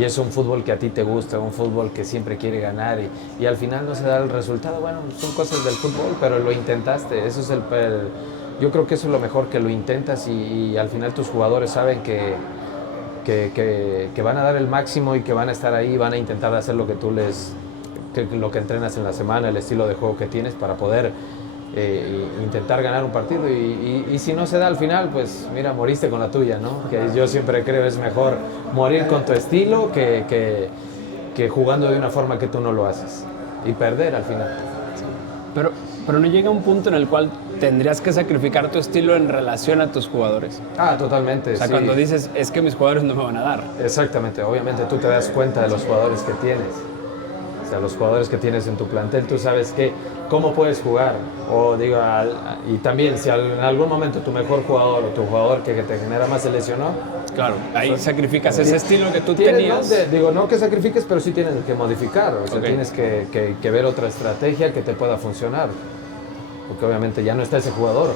es un fútbol que a ti te gusta, un fútbol que siempre quiere ganar y al final no se da el resultado, bueno, son cosas del fútbol, pero lo intentaste, eso es yo creo que eso es lo mejor, que lo intentas y al final tus jugadores saben que van a dar el máximo y que van a estar ahí, van a intentar hacer lo que lo que entrenas en la semana, el estilo de juego que tienes para poder intentar ganar un partido y si no se da al final, pues mira, moriste con la tuya, ¿no? Que yo siempre creo es mejor morir con tu estilo que jugando de una forma que tú no lo haces y perder al final. Pero no llega un punto en el cual tendrías que sacrificar tu estilo en relación a tus jugadores. Totalmente. O sea, sí. Cuando dices, es que mis jugadores no me van a dar. Exactamente, obviamente tú te das cuenta de los jugadores que tienes. O sea, los jugadores que tienes en tu plantel, tú sabes cómo puedes jugar. Y también, si en algún momento tu mejor jugador o tu jugador que te genera más se lesionó. Claro, ahí sacrificas ese estilo que tú tenías. tenías. No que sacrifiques, pero sí tienes que modificar. O sea, tienes que ver otra estrategia que te pueda funcionar. Porque obviamente ya no está ese jugador.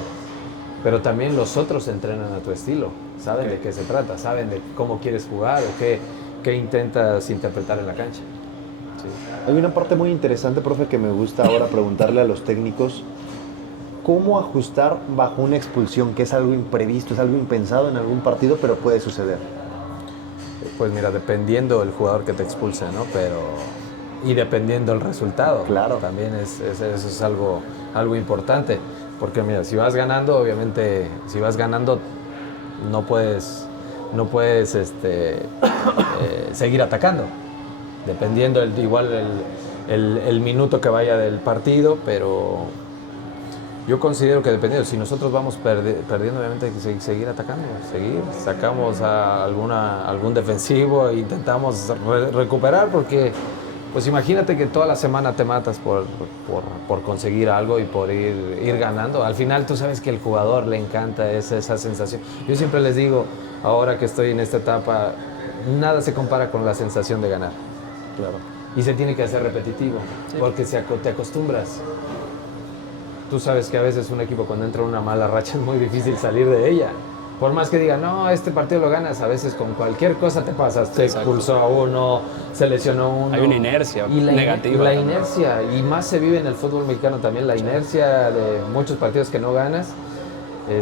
Pero también los otros entrenan a tu estilo. Saben de qué se trata, saben de cómo quieres jugar o qué intentas interpretar en la cancha. Sí. Hay una parte muy interesante, profe, que me gusta ahora preguntarle a los técnicos. ¿Cómo ajustar bajo una expulsión, que es algo imprevisto, es algo impensado en algún partido, pero puede suceder? Pues mira, dependiendo del jugador que te expulse, ¿no? Y dependiendo del resultado. Claro. También eso es algo importante. Porque mira, si vas ganando, obviamente, no puedes seguir atacando. Dependiendo el minuto que vaya del partido, pero yo considero que dependiendo, si nosotros vamos perdiendo, obviamente hay que seguir atacando, sacamos a algún defensivo e intentamos recuperar, porque pues imagínate que toda la semana te matas por conseguir algo y por ir ganando. Al final tú sabes que al jugador le encanta esa sensación. Yo siempre les digo, ahora que estoy en esta etapa, nada se compara con la sensación de ganar. Claro. Y se tiene que hacer repetitivo, porque te acostumbras. Tú sabes que a veces un equipo cuando entra en una mala racha es muy difícil salir de ella. Por más que digan, no, este partido lo ganas, a veces con cualquier cosa te pasas. Te expulsó a uno, se lesionó uno. Hay una inercia negativa. La inercia, y más se vive en el fútbol mexicano también, la inercia de muchos partidos que no ganas.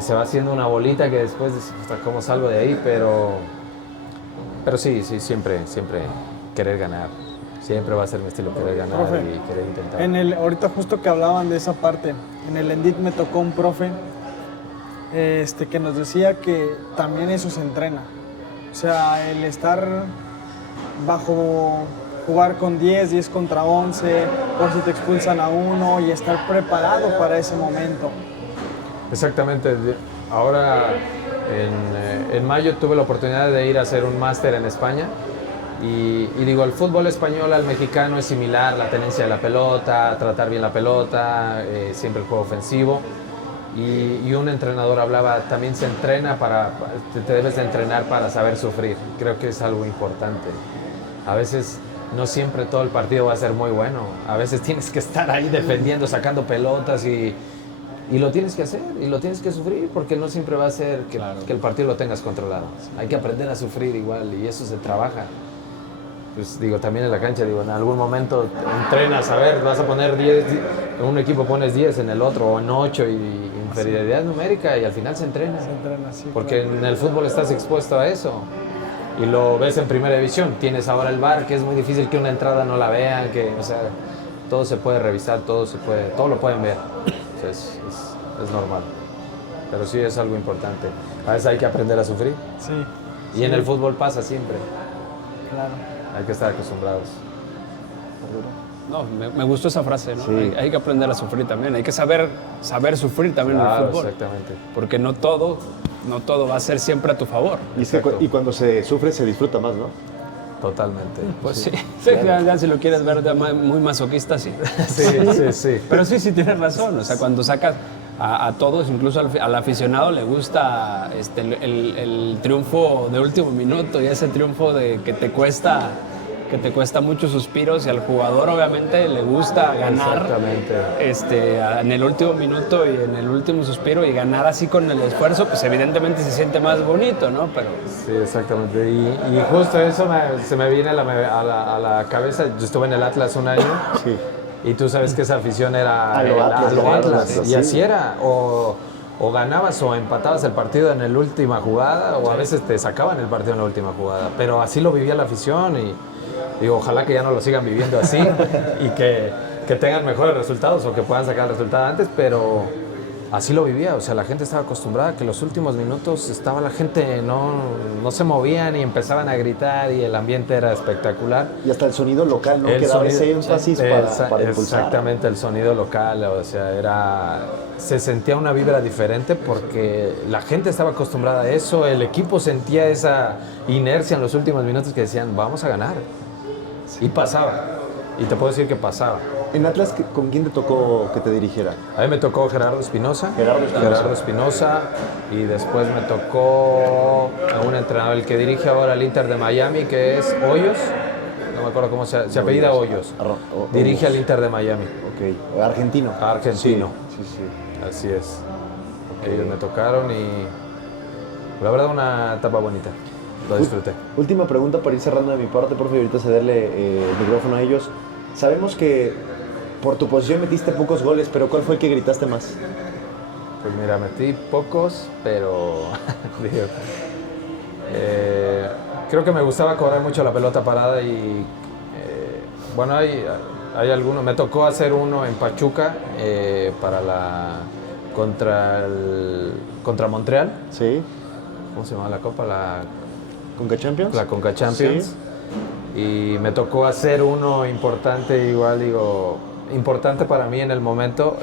Se va haciendo una bolita que después dices, ¿cómo salgo de ahí? Pero sí, siempre querer ganar. Siempre va a ser mi estilo, querer ganar. Profe, y querer intentar. Ahorita justo que hablaban de esa parte, en el Endit me tocó un profe que nos decía que también eso se entrena. O sea, el estar jugar con 10 contra 11, por si te expulsan a uno y estar preparado para ese momento. Exactamente. Ahora en mayo tuve la oportunidad de ir a hacer un máster en España Y digo, el fútbol español al mexicano es similar, la tenencia de la pelota, tratar bien la pelota, siempre el juego ofensivo. Y un entrenador hablaba, también se entrena te debes de entrenar para saber sufrir. Creo que es algo importante. A veces no siempre todo el partido va a ser muy bueno. A veces tienes que estar ahí defendiendo, sacando pelotas y lo tienes que hacer y lo tienes que sufrir porque no siempre va a ser que el partido lo tengas controlado. Hay que aprender a sufrir igual y eso se trabaja. Pues digo, también en la cancha, digo, en algún momento entrenas, a ver, vas a poner 10, en un equipo pones 10, en el otro o en 8 y inferioridad numérica y al final se entrena. Sí, porque en el fútbol estás expuesto a eso y lo ves en primera división. Tienes ahora el VAR, que es muy difícil que una entrada no la vean, o sea, todo se puede revisar, todo lo pueden ver. O sea, es normal. Pero sí es algo importante. A veces hay que aprender a sufrir. Sí. Y en el fútbol pasa siempre. Claro. Hay que estar acostumbrados. No, me gustó esa frase, ¿no? Sí. Hay que aprender a sufrir también. Hay que saber sufrir también en el fútbol. Exactamente. Porque no todo va a ser siempre a tu favor. Y cuando se sufre se disfruta más, ¿no? Totalmente. Pues sí, ya si lo quieres ver muy masoquista, sí. Sí. Pero sí tienes razón. O sea, cuando sacas a todos, incluso al aficionado, le gusta el triunfo de último minuto y ese triunfo que te cuesta muchos suspiros, y al jugador obviamente le gusta ganar en el último minuto y en el último suspiro, y ganar así con el esfuerzo, pues evidentemente se siente más bonito, ¿no? Pero sí, exactamente. Y justo eso se me viene a la cabeza. Yo estuve en el Atlas un año. Sí. Y tú sabes que esa afición era a lo Atlas. Y Sí. así era. O ganabas o empatabas el partido en la última jugada, o a veces te sacaban el partido en la última jugada. Pero así lo vivía la afición y digo, ojalá que ya no lo sigan viviendo así y que tengan mejores resultados o que puedan sacar el resultado antes, pero así lo vivía. O sea, la gente estaba acostumbrada a que los últimos minutos la gente no se movían y empezaban a gritar y el ambiente era espectacular. Y hasta el sonido local, ¿no? Que daba ese énfasis para impulsar. Exactamente, el sonido local, o sea, se sentía una vibra diferente porque la gente estaba acostumbrada a eso, el equipo sentía esa inercia en los últimos minutos que decían, vamos a ganar. Y pasaba, y te puedo decir que pasaba. En Atlas, ¿con quién te tocó que te dirigiera? A mí me tocó Gerardo Espinosa, y después me tocó a un entrenador, el que dirige ahora el Inter de Miami, que es Hoyos, no me acuerdo cómo se apellida Hoyos, dirige al Inter de Miami. Ok, argentino. Argentino. Sí. Así es. Ellos me tocaron y la verdad una etapa bonita, lo disfruté. Última pregunta para ir cerrando de mi parte, por favor, ahorita cederle el micrófono a ellos. Sabemos que por tu posición metiste pocos goles, pero ¿cuál fue el que gritaste más? Pues mira, metí pocos, pero digo, creo que me gustaba cobrar mucho la pelota parada y bueno, hay algunos. Me tocó hacer uno en Pachuca contra Montreal. Sí. ¿Cómo se llama la copa? ¿Conca Champions? La Conca Champions. Sí. Y me tocó hacer uno importante, importante para mí en el momento.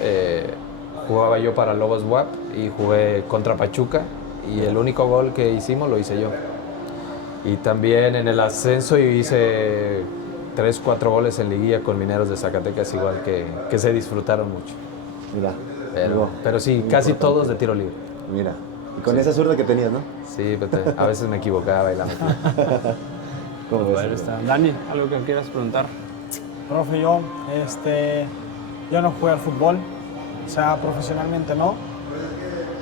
Jugaba yo para Lobos WAP y jugué contra Pachuca y el único gol que hicimos lo hice yo. Y también en el ascenso hice 3-4 goles en liguilla con Mineros de Zacatecas, igual que se disfrutaron mucho. Mira. Pero sí, casi todos de tiro libre. Mira. Y con esa suerte que tenías, ¿no? Sí, a veces me equivocaba y la metía. ¿Cómo ves? Dani, ¿algo que quieras preguntar? Profe, yo no jugué al fútbol, o sea, profesionalmente no,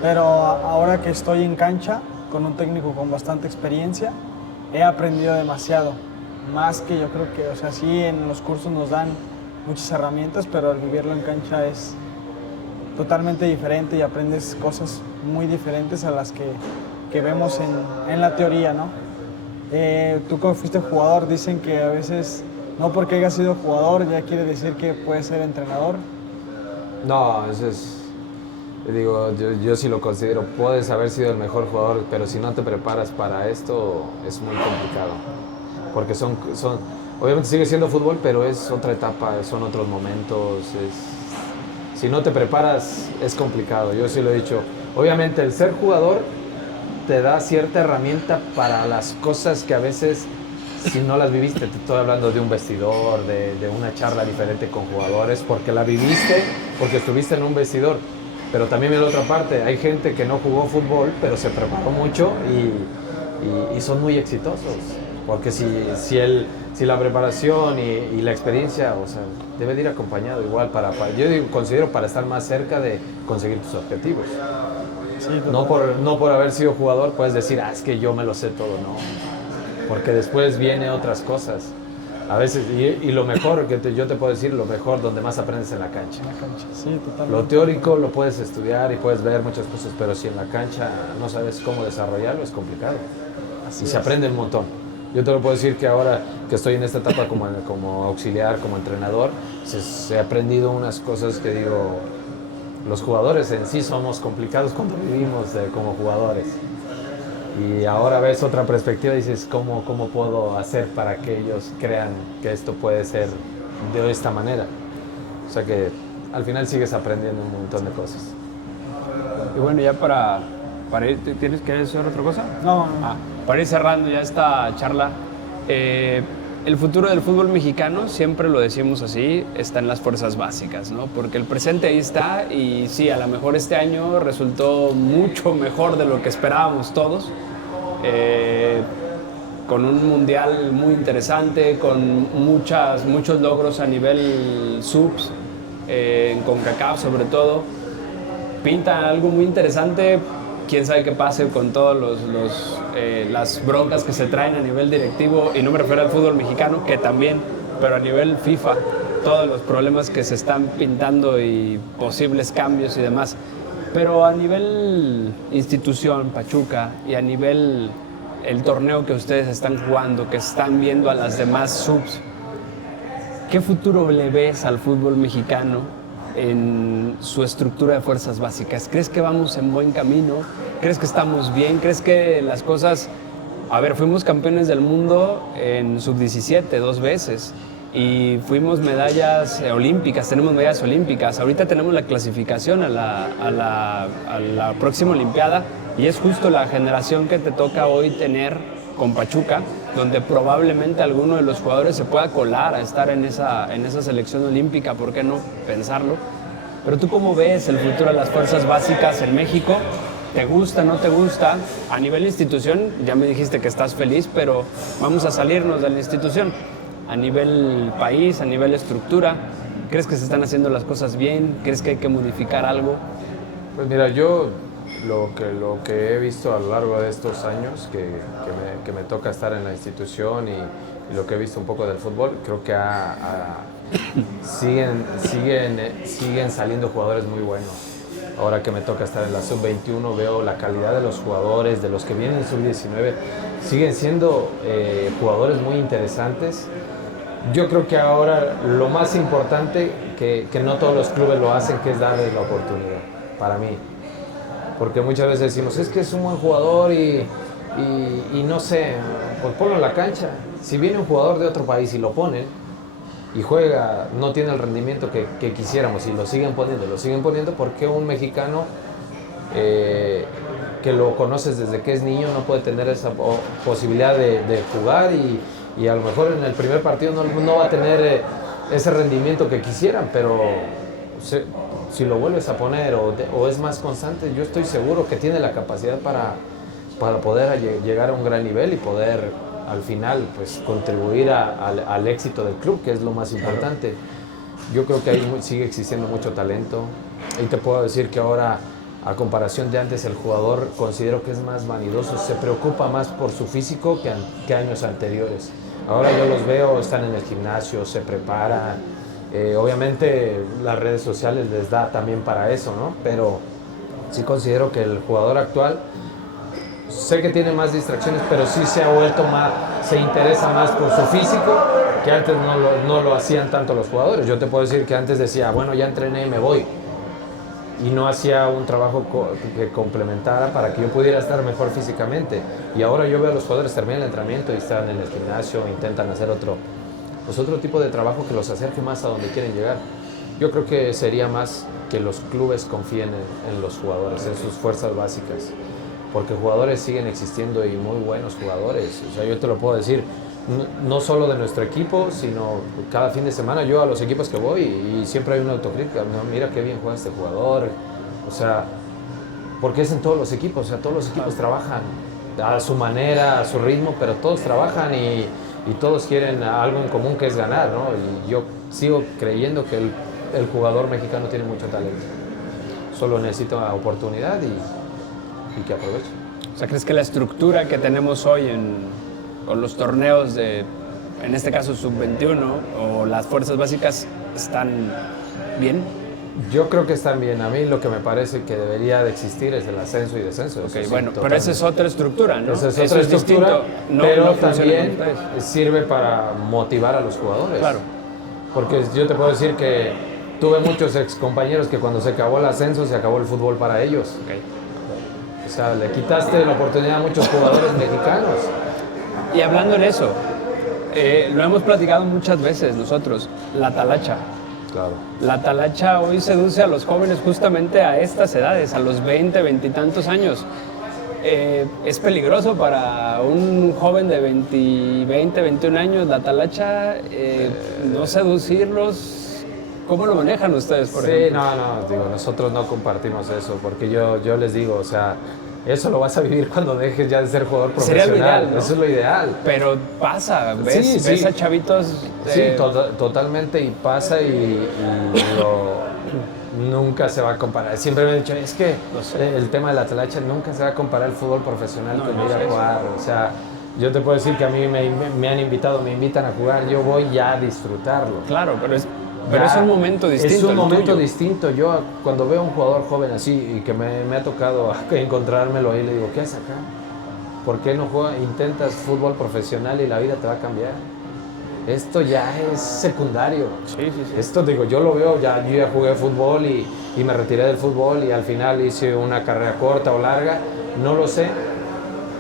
pero ahora que estoy en cancha con un técnico con bastante experiencia, he aprendido demasiado, más que yo creo que, o sea, sí en los cursos nos dan muchas herramientas, pero al vivirlo en cancha es totalmente diferente y aprendes cosas muy diferentes a las que vemos en la teoría, ¿no? Tú como fuiste jugador, dicen que a veces no porque hayas sido jugador ya quiere decir que puedes ser entrenador. No, eso es... Digo, yo sí lo considero. Puedes haber sido el mejor jugador, pero si no te preparas para esto es muy complicado. Porque obviamente sigue siendo fútbol, pero es otra etapa, son otros momentos. Si no te preparas es complicado, yo sí lo he dicho. Obviamente el ser jugador te da cierta herramienta para las cosas que a veces si no las viviste. Te estoy hablando de un vestidor, de una charla diferente con jugadores, porque la viviste, porque estuviste en un vestidor. Pero también en la otra parte, hay gente que no jugó fútbol, pero se preparó mucho y son muy exitosos. Porque si la preparación y la experiencia, o sea, debe de ir acompañado igual considero para estar más cerca de conseguir tus objetivos. Sí, No por haber sido jugador puedes decir, es que yo me lo sé todo, no. Porque después vienen otras cosas. A veces, y lo mejor, yo te puedo decir, lo mejor donde más aprendes en la cancha. Sí, totalmente. Lo teórico lo puedes estudiar y puedes ver muchas cosas, pero si en la cancha no sabes cómo desarrollarlo, es complicado. Y se aprende un montón. Yo te lo puedo decir que ahora que estoy en esta etapa como auxiliar, como entrenador, he aprendido unas cosas que digo, los jugadores en sí somos complicados cuando vivimos como jugadores. Y ahora ves otra perspectiva y dices, ¿cómo puedo hacer para que ellos crean que esto puede ser de esta manera? O sea que al final sigues aprendiendo un montón de cosas. Y bueno, ya para ir, ¿tienes que decir otra cosa? No. Para ir cerrando ya esta charla, el futuro del fútbol mexicano, siempre lo decimos así, está en las fuerzas básicas, ¿no? Porque el presente ahí está y sí, a lo mejor este año resultó mucho mejor de lo que esperábamos todos, con un mundial muy interesante, con muchos logros a nivel subs, en CONCACAF sobre todo. Pinta algo muy interesante. Quién sabe qué pase con todas las broncas que se traen a nivel directivo, y no me refiero al fútbol mexicano, que también, pero a nivel FIFA, todos los problemas que se están pintando y posibles cambios y demás. Pero a nivel institución, Pachuca, y a nivel el torneo que ustedes están jugando, que están viendo a las demás subs, ¿qué futuro le ves al fútbol mexicano en su estructura de fuerzas básicas? ¿Crees que vamos en buen camino? ¿Crees que estamos bien? ¿Crees que las cosas... A ver, fuimos campeones del mundo en sub-17 2 veces y fuimos medallas olímpicas, tenemos medallas olímpicas. Ahorita tenemos la clasificación a la próxima Olimpiada y es justo la generación que te toca hoy tener con Pachuca, donde probablemente alguno de los jugadores se pueda colar a estar en esa selección olímpica, ¿por qué no pensarlo? Pero tú, ¿cómo ves el futuro de las fuerzas básicas en México? ¿Te gusta, no te gusta? A nivel institución, ya me dijiste que estás feliz, pero vamos a salirnos de la institución. A nivel país, a nivel estructura, ¿crees que se están haciendo las cosas bien? ¿Crees que hay que modificar algo? Pues mira, yo lo que he visto a lo largo de estos años que me toca estar en la institución y lo que he visto un poco del fútbol, creo que siguen saliendo jugadores muy buenos. Ahora que me toca estar en la sub-21 veo la calidad de los jugadores, de los que vienen en sub-19, siguen siendo jugadores muy interesantes. Yo creo que ahora lo más importante, que no todos los clubes lo hacen, que es darles la oportunidad, para mí. Porque muchas veces decimos, es que es un buen jugador y no sé, pues ponlo en la cancha. Si viene un jugador de otro país y lo ponen y juega, no tiene el rendimiento que quisiéramos y lo siguen poniendo, ¿por qué un mexicano que lo conoces desde que es niño no puede tener esa posibilidad de jugar y a lo mejor en el primer partido no va a tener ese rendimiento que quisieran, pero si lo vuelves a poner o es más constante, yo estoy seguro que tiene la capacidad para poder llegar a un gran nivel y poder al final pues contribuir al éxito del club, que es lo más importante. Yo creo que ahí sigue existiendo mucho talento y te puedo decir que ahora, a comparación de antes, el jugador considero que es más vanidoso, se preocupa más por su físico que años anteriores. Ahora yo los veo, están en el gimnasio, se preparan, obviamente las redes sociales les da también para eso, ¿no? Pero sí considero que el jugador actual, sé que tiene más distracciones, pero sí se ha vuelto más, se interesa más por su físico, que antes no lo hacían tanto los jugadores. Yo te puedo decir que antes decía, bueno, ya entrené y me voy. Y no hacía un trabajo que complementara para que yo pudiera estar mejor físicamente. Y ahora yo veo a los jugadores terminan el entrenamiento y están en el gimnasio, intentan hacer otro tipo de trabajo que los acerque más a donde quieren llegar. Yo creo que sería más que los clubes confíen en los jugadores, en sus fuerzas básicas. Porque jugadores siguen existiendo y muy buenos jugadores. O sea, yo te lo puedo decir, no solo de nuestro equipo, sino cada fin de semana yo a los equipos que voy y siempre hay una autocrítica, no, mira qué bien juega este jugador, o sea, porque es en todos los equipos, o sea, todos los equipos trabajan a su manera, a su ritmo, pero todos trabajan y todos quieren algo en común que es ganar, ¿no? Y yo sigo creyendo que el jugador mexicano tiene mucho talento, solo necesita oportunidad y que aproveche. O sea, ¿crees que la estructura que tenemos hoy con los torneos en este caso sub-21 o las fuerzas básicas están bien? Yo creo que están bien. A mí lo que me parece que debería de existir es el ascenso y descenso. Okay, sí, bueno, pero esa es otra estructura, ¿no? Esa es otra estructura, pero también sirve para motivar a los jugadores. Claro. Porque yo te puedo decir que tuve muchos ex compañeros que cuando se acabó el ascenso, se acabó el fútbol para ellos. Okay. O sea, le quitaste la oportunidad a muchos jugadores mexicanos. Y hablando en eso, lo hemos platicado muchas veces nosotros, la talacha. Claro. La talacha hoy seduce a los jóvenes justamente a estas edades, a los 20, 20 y tantos años. Es peligroso para un joven de 20, 21 años la talacha, no seducirlos. ¿Cómo lo manejan ustedes, por ejemplo? Sí, digo, nosotros no compartimos eso, porque yo les digo, o sea, eso lo vas a vivir cuando dejes ya de ser jugador profesional. Sería lo ideal, ¿no? Eso es lo ideal. Pero pasa, ves a chavitos... Sí, totalmente, y pasa nunca se va a comparar. Siempre me he dicho, es que el tema de la talacha nunca se va a comparar el fútbol profesional con ir a jugar. O sea, yo te puedo decir que a mí me han invitado, me invitan a jugar, yo voy ya a disfrutarlo. Claro, pero es un momento distinto. Es un momento distinto. Yo cuando veo a un jugador joven así y que me ha tocado encontrármelo ahí, le digo, ¿qué haces acá? ¿Por qué no intentas fútbol profesional y la vida te va a cambiar? Esto ya es secundario. Sí. Esto, digo, yo lo veo, yo ya jugué fútbol y me retiré del fútbol y al final hice una carrera corta o larga, no lo sé,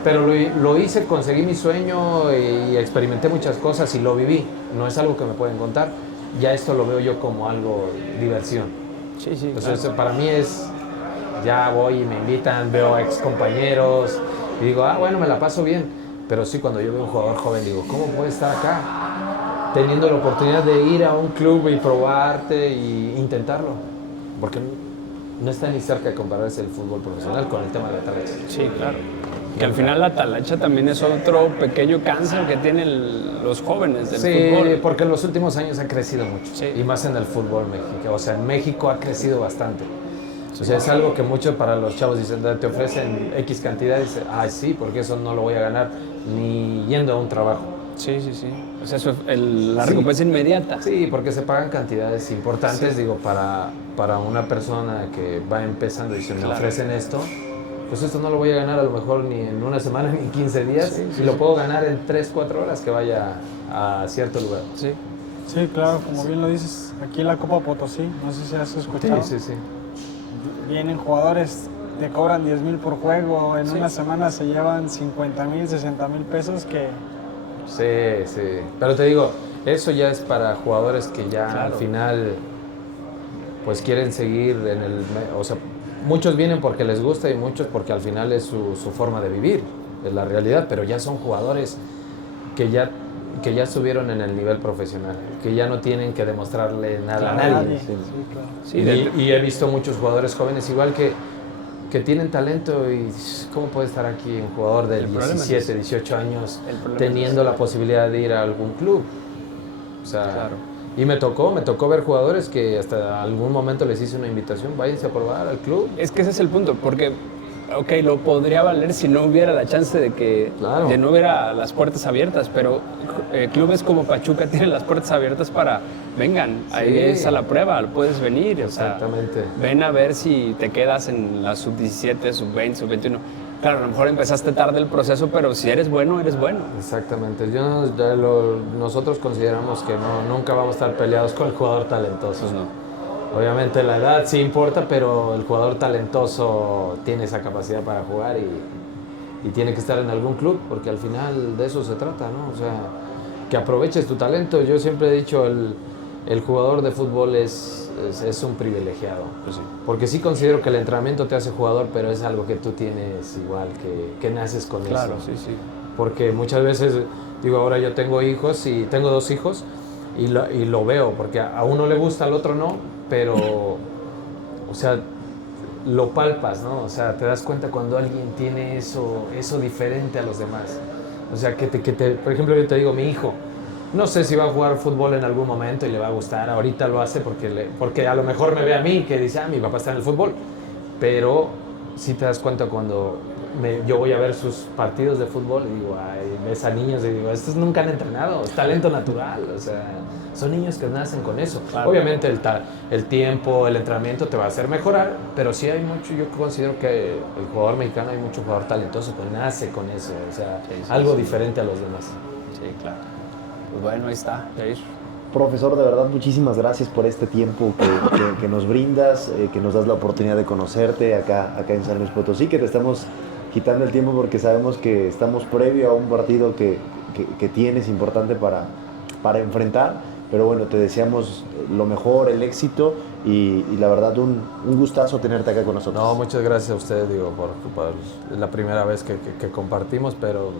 pero lo hice, conseguí mi sueño y experimenté muchas cosas y lo viví. No es algo que me pueden contar. Ya esto lo veo yo como algo diversión. Sí, Entonces, claro. para mí es, ya voy y me invitan, veo a ex compañeros y digo, bueno, me la paso bien. Pero sí, cuando yo veo a un jugador joven, digo, ¿cómo puede estar acá? Teniendo la oportunidad de ir a un club y probarte e intentarlo. Porque no está ni cerca de compararse el fútbol profesional con el tema de la talacha. Sí, claro. Que al final la talacha también es otro pequeño cáncer que tienen los jóvenes del fútbol. Sí, porque en los últimos años ha crecido mucho. Sí. Y más en el fútbol mexicano. O sea, en México ha crecido bastante. O sea, es algo que mucho para los chavos dicen, te ofrecen X cantidad y dicen, sí, porque eso no lo voy a ganar ni yendo a un trabajo. Sí. O sea, eso es la recompensa inmediata. Sí, porque se pagan cantidades importantes, digo, para una persona que va empezando y se me ofrecen esto, pues esto no lo voy a ganar a lo mejor ni en una semana ni en 15 días, y lo puedo ganar en 3, 4 horas que vaya a cierto lugar. Sí, claro, como bien lo dices, aquí en la Copa Potosí, no sé si has escuchado. Sí. Vienen jugadores, te cobran 10,000 por juego, en una semana se llevan 50,000, 60,000 pesos que... Sí. Pero te digo, eso ya es para jugadores que ya al final pues quieren seguir en el... O sea, muchos vienen porque les gusta y muchos porque al final es su forma de vivir, es la realidad, pero ya son jugadores que ya estuvieron en el nivel profesional, que ya no tienen que demostrarle nada a nadie. Sí, claro. Y he visto muchos jugadores jóvenes igual que tienen talento y ¿cómo puede estar aquí un jugador de 17, 18 años teniendo la posibilidad de ir a algún club? O sea, y me tocó ver jugadores que hasta algún momento les hice una invitación, váyanse a probar al club. Es que ese es el punto, porque lo podría valer si no hubiera la chance de no hubiera las puertas abiertas, pero clubes como Pachuca tienen las puertas abiertas para, vengan, ahí es a la prueba, puedes venir. Exactamente. O sea, ven a ver si te quedas en la sub-17, sub-20, sub-21. Claro, a lo mejor empezaste tarde el proceso, pero si eres bueno, eres bueno. Exactamente. Nosotros consideramos que nunca vamos a estar peleados con el jugador talentoso. Pues no. Obviamente la edad sí importa, pero el jugador talentoso tiene esa capacidad para jugar y tiene que estar en algún club, porque al final de eso se trata, ¿no? O sea, que aproveches tu talento. Yo siempre he dicho, el jugador de fútbol es un privilegiado. Pues sí. Porque sí considero que el entrenamiento te hace jugador, pero es algo que tú tienes igual, que naces con eso. Claro, sí. porque muchas veces, digo, ahora yo tengo hijos y tengo 2 hijos y lo veo, porque a uno le gusta, al otro no, pero, o sea, lo palpas, ¿no? O sea, te das cuenta cuando alguien tiene eso diferente a los demás. O sea, por ejemplo, yo te digo, mi hijo, no sé si va a jugar fútbol en algún momento y le va a gustar, ahorita lo hace porque a lo mejor me ve a mí, que dice, mi papá está en el fútbol, pero sí te das cuenta cuando yo voy a ver sus partidos de fútbol y digo, ves a niños y digo, estos nunca han entrenado, es talento natural, o sea, son niños que nacen con eso. Claro. Obviamente el tiempo, el entrenamiento te va a hacer mejorar, pero sí hay mucho, yo considero que el jugador mexicano hay mucho jugador talentoso que nace con eso, o sea, algo diferente a los demás. Sí, claro. Pues bueno, ahí está, Jair. Profesor, de verdad, muchísimas gracias por este tiempo que nos brindas, que nos das la oportunidad de conocerte acá en San Luis Potosí, que te estamos quitando el tiempo porque sabemos que estamos previo a un partido que tienes importante para enfrentar, pero bueno, te deseamos lo mejor, el éxito y la verdad un gustazo tenerte acá con nosotros. No, muchas gracias a ustedes, digo, es la primera vez que compartimos, pero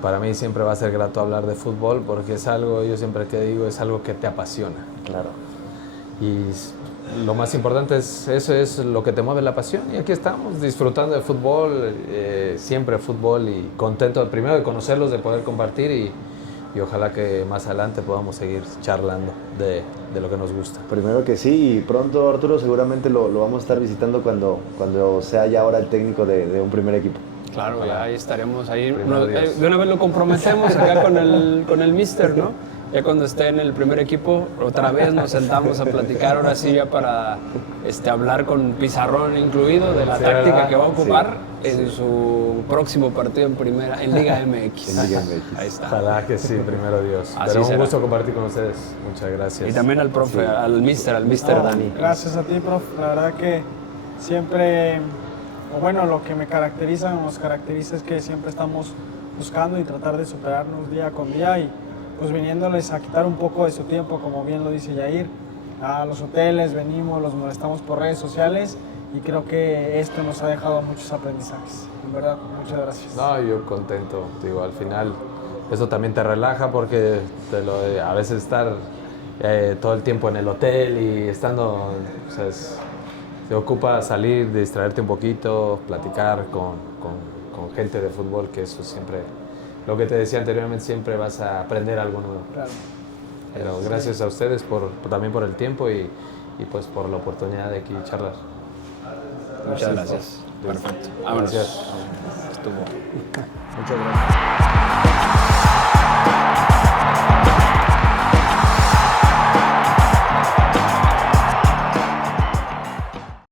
para mí siempre va a ser grato hablar de fútbol porque es algo, yo siempre te digo, es algo que te apasiona. Claro. Y lo más importante eso es lo que te mueve, la pasión. Y aquí estamos disfrutando de fútbol, siempre fútbol y contento primero de conocerlos, de poder compartir y ojalá que más adelante podamos seguir charlando de lo que nos gusta. Primero que sí, y pronto Arturo seguramente lo vamos a estar visitando cuando sea ya ahora el técnico de un primer equipo. Claro, ya ahí estaremos ahí. De una vez lo comprometemos acá con el mister, ¿no? Ya cuando esté en el primer equipo, otra vez nos sentamos a platicar, ahora sí ya para hablar con pizarrón incluido de la táctica que va a ocupar en su próximo partido en Liga MX. En Liga MX. Ahí está. Ojalá que sí, primero Dios. Así Pero será. Un gusto compartir con ustedes. Muchas gracias. Y también al profe, al mister Dani. Gracias a ti, prof. La verdad que siempre, o bueno, lo que nos caracteriza es que siempre estamos buscando y tratar de superarnos día con día y pues viniéndoles a quitar un poco de su tiempo, como bien lo dice Jair, a los hoteles venimos, los molestamos por redes sociales y creo que esto nos ha dejado muchos aprendizajes. En verdad, muchas gracias. No, yo contento, digo, al final eso también te relaja porque a veces estar todo el tiempo en el hotel y estando, o sea, te ocupa salir, distraerte un poquito, platicar con gente de fútbol, que eso siempre, lo que te decía anteriormente, siempre vas a aprender algo nuevo. Claro. Pero gracias a ustedes también por el tiempo y pues por la oportunidad de aquí charlar. Muchas gracias. Perfecto. Vámonos. Gracias. Estuvo. Muchas gracias.